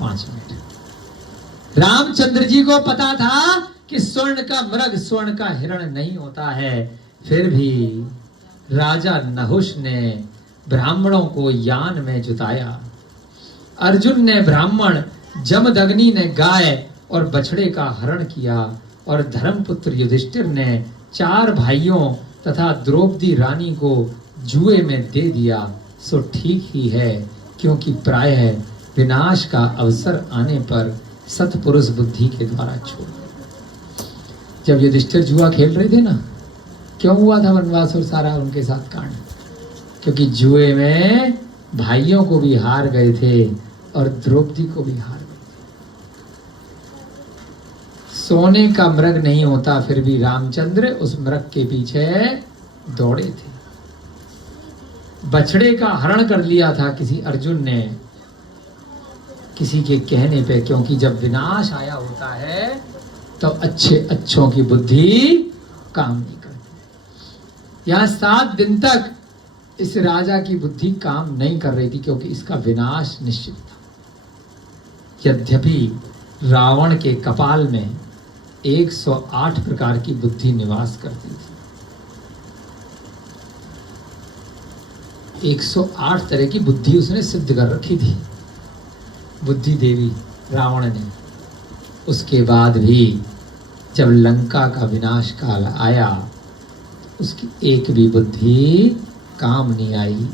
5 मिनट। रामचंद्र जी को पता था कि स्वर्ण का मृग, स्वर्ण का हिरण नहीं होता है, फिर भी राजा नहुष ने ब्राह्मणों को यान में जुटाया। अर्जुन ने ब्राह्मण, जमदग्नि ने गाय और बछड़े का हरण किया और धर्मपुत्र युधिष्ठिर ने 4 भाइयों तथा द्रौपदी रानी को जुए में दे दिया। सो ठीक ही है, क्योंकि प्रायः विनाश का अवसर आने पर सत्पुरुष बुद्धि के द्वारा छोड़। जब युधिष्ठिर जुआ खेल रहे थे ना, क्यों हुआ था वनवास और सारा उनके साथ कांड? क्योंकि जुए में भाइयों को भी हार गए थे और द्रौपदी को भी हार गए थे। सोने का मृग नहीं होता, फिर भी रामचंद्र उस मृग के पीछे दौड़े थे। बछड़े का हरण कर लिया था किसी अर्जुन ने, किसी के कहने पे, क्योंकि जब विनाश आया होता है तो अच्छों की बुद्धि काम नहीं करती। यहां 7 दिन तक इस राजा की बुद्धि काम नहीं कर रही थी, क्योंकि इसका विनाश निश्चित था। यद्यपि रावण के कपाल में 108 प्रकार की बुद्धि निवास करती थी। 108 तरह की बुद्धि उसने सिद्ध कर रखी थी, बुद्धि देवी रावण ने। उसके बाद भी जब लंका का विनाश काल आया, उसकी एक भी बुद्धि काम नहीं आई,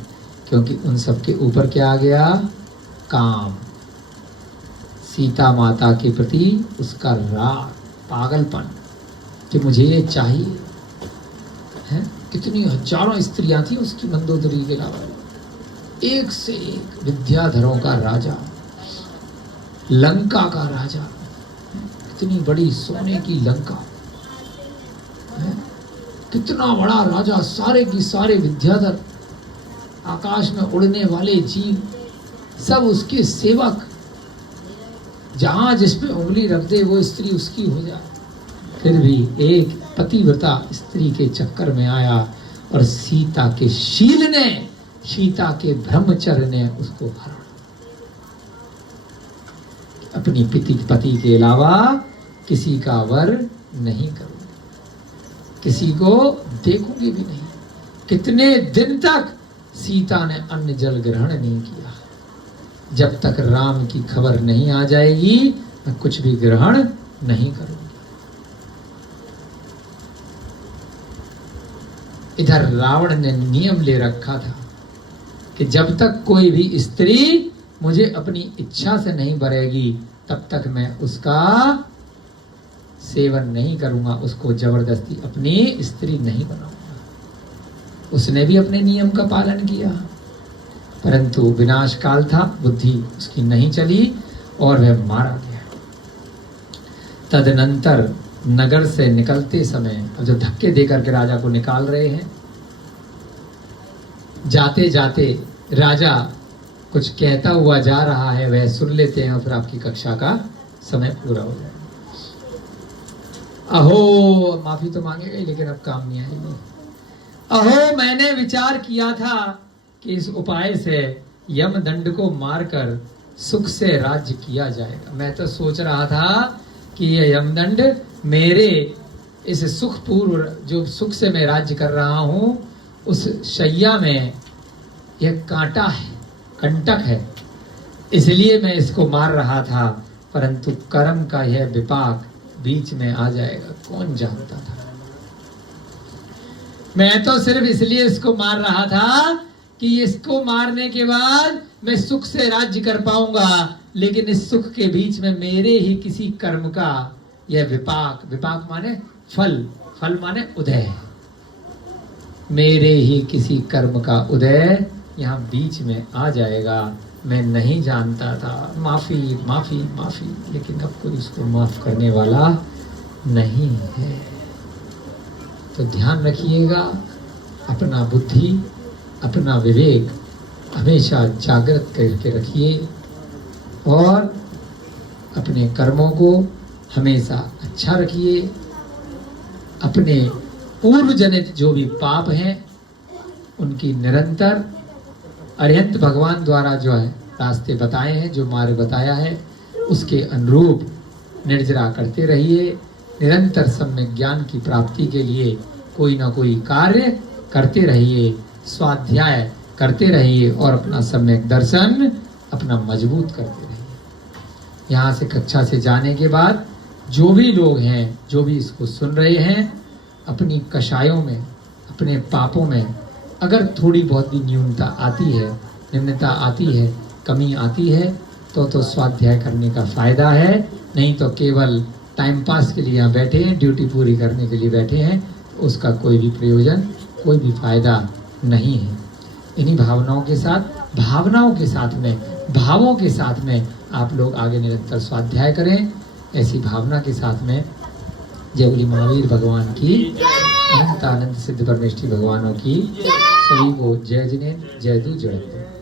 क्योंकि उन सब के ऊपर क्या आ गया? काम। सीता माता के प्रति उसका राग, पागलपन कि मुझे ये चाहिए है। कितनी हजारों स्त्रियां थी उसकी मंदोदरी के अलावा, एक से एक विद्याधरों का राजा, लंका का राजा, कितनी बड़ी सोने की लंका है, कितना बड़ा राजा, सारे की सारे विद्याधर, आकाश में उड़ने वाले जीव, सब उसके सेवक। जहां जिस पे उंगली रख दे वो स्त्री उसकी हो जाए। फिर भी एक पतिव्रता स्त्री के चक्कर में आया और सीता के शील ने, सीता के ब्रह्मचर्य ने उसको हरा। अपनी पति के अलावा किसी का वर नहीं करूंगी, किसी को देखूंगी भी नहीं। कितने दिन तक सीता ने अन्न जल ग्रहण नहीं किया। जब तक राम की खबर नहीं आ जाएगी मैं कुछ भी ग्रहण नहीं करूंगी। इधर रावण ने नियम ले रखा था कि जब तक कोई भी स्त्री मुझे अपनी इच्छा से नहीं भरेगी तब तक मैं उसका सेवन नहीं करूंगा, उसको जबरदस्ती अपनी स्त्री नहीं बनाऊंगा। उसने भी अपने नियम का पालन किया, परंतु विनाश काल था, बुद्धि उसकी नहीं चली और वह मारा गया। तदनंतर नगर से निकलते समय, अब जो धक्के देकर के राजा को निकाल रहे हैं, जाते जाते राजा कुछ कहता हुआ जा रहा है, वह सुन लेते हैं और फिर आपकी कक्षा का समय पूरा हो जाएगा। अहो, माफी तो मांगेगा ही लेकिन अब काम नहीं आएगी। अहो, मैंने विचार किया था कि इस उपाय से यमदंड को मारकर सुख से राज्य किया जाएगा। मैं तो सोच रहा था कि यह यमदंड मेरे इस सुख पूर्व, जो सुख से मैं राज्य कर रहा हूं, उस शैया में यह कांटा है, कंटक है, इसलिए मैं इसको मार रहा था। परंतु कर्म का यह विपाक बीच में आ जाएगा, कौन जानता था। मैं तो सिर्फ इसलिए इसको मार रहा था कि इसको मारने के बाद मैं सुख से राज्य कर पाऊंगा, लेकिन इस सुख के बीच में मेरे ही किसी कर्म का यह विपाक, विपाक माने फल, फल माने उदय, मेरे ही किसी कर्म का उदय यहाँ बीच में आ जाएगा। मैं नहीं जानता था, माफी माफी माफी, लेकिन अब कोई उसको माफ करने वाला नहीं है। तो ध्यान रखिएगा, अपना बुद्धि, अपना विवेक हमेशा जागृत करके रखिए और अपने कर्मों को हमेशा अच्छा रखिए। अपने पूर्व जनित जो भी पाप हैं उनकी निरंतर अरिहंत भगवान द्वारा जो है रास्ते बताए हैं, जो मार्ग बताया है, उसके अनुरूप निर्जरा करते रहिए। निरंतर सम्यक ज्ञान की प्राप्ति के लिए कोई ना कोई कार्य करते रहिए, स्वाध्याय करते रहिए और अपना सम्यक दर्शन अपना मजबूत करते रहिए। यहाँ से कक्षा से जाने के बाद जो भी लोग हैं, जो भी इसको सुन रहे हैं, अपनी कषायों में, अपने पापों में अगर थोड़ी बहुत भी न्यूनता आती है, निम्नता आती है, कमी आती है, तो स्वाध्याय करने का फायदा है। नहीं तो केवल टाइम पास के लिए यहाँ बैठे हैं, ड्यूटी पूरी करने के लिए बैठे हैं, तो उसका कोई भी प्रयोजन, कोई भी फायदा नहीं है। इन्हीं भावनाओं के साथ में, भावों के साथ में आप लोग आगे निरंतर स्वाध्याय करें। ऐसी भावना के साथ में जय बोली महावीर भगवान की, अनंत आनंद सिद्ध परमेष्ठी भगवानों की, सभी को जय जिनेन्द्र, जय दू, जय दू।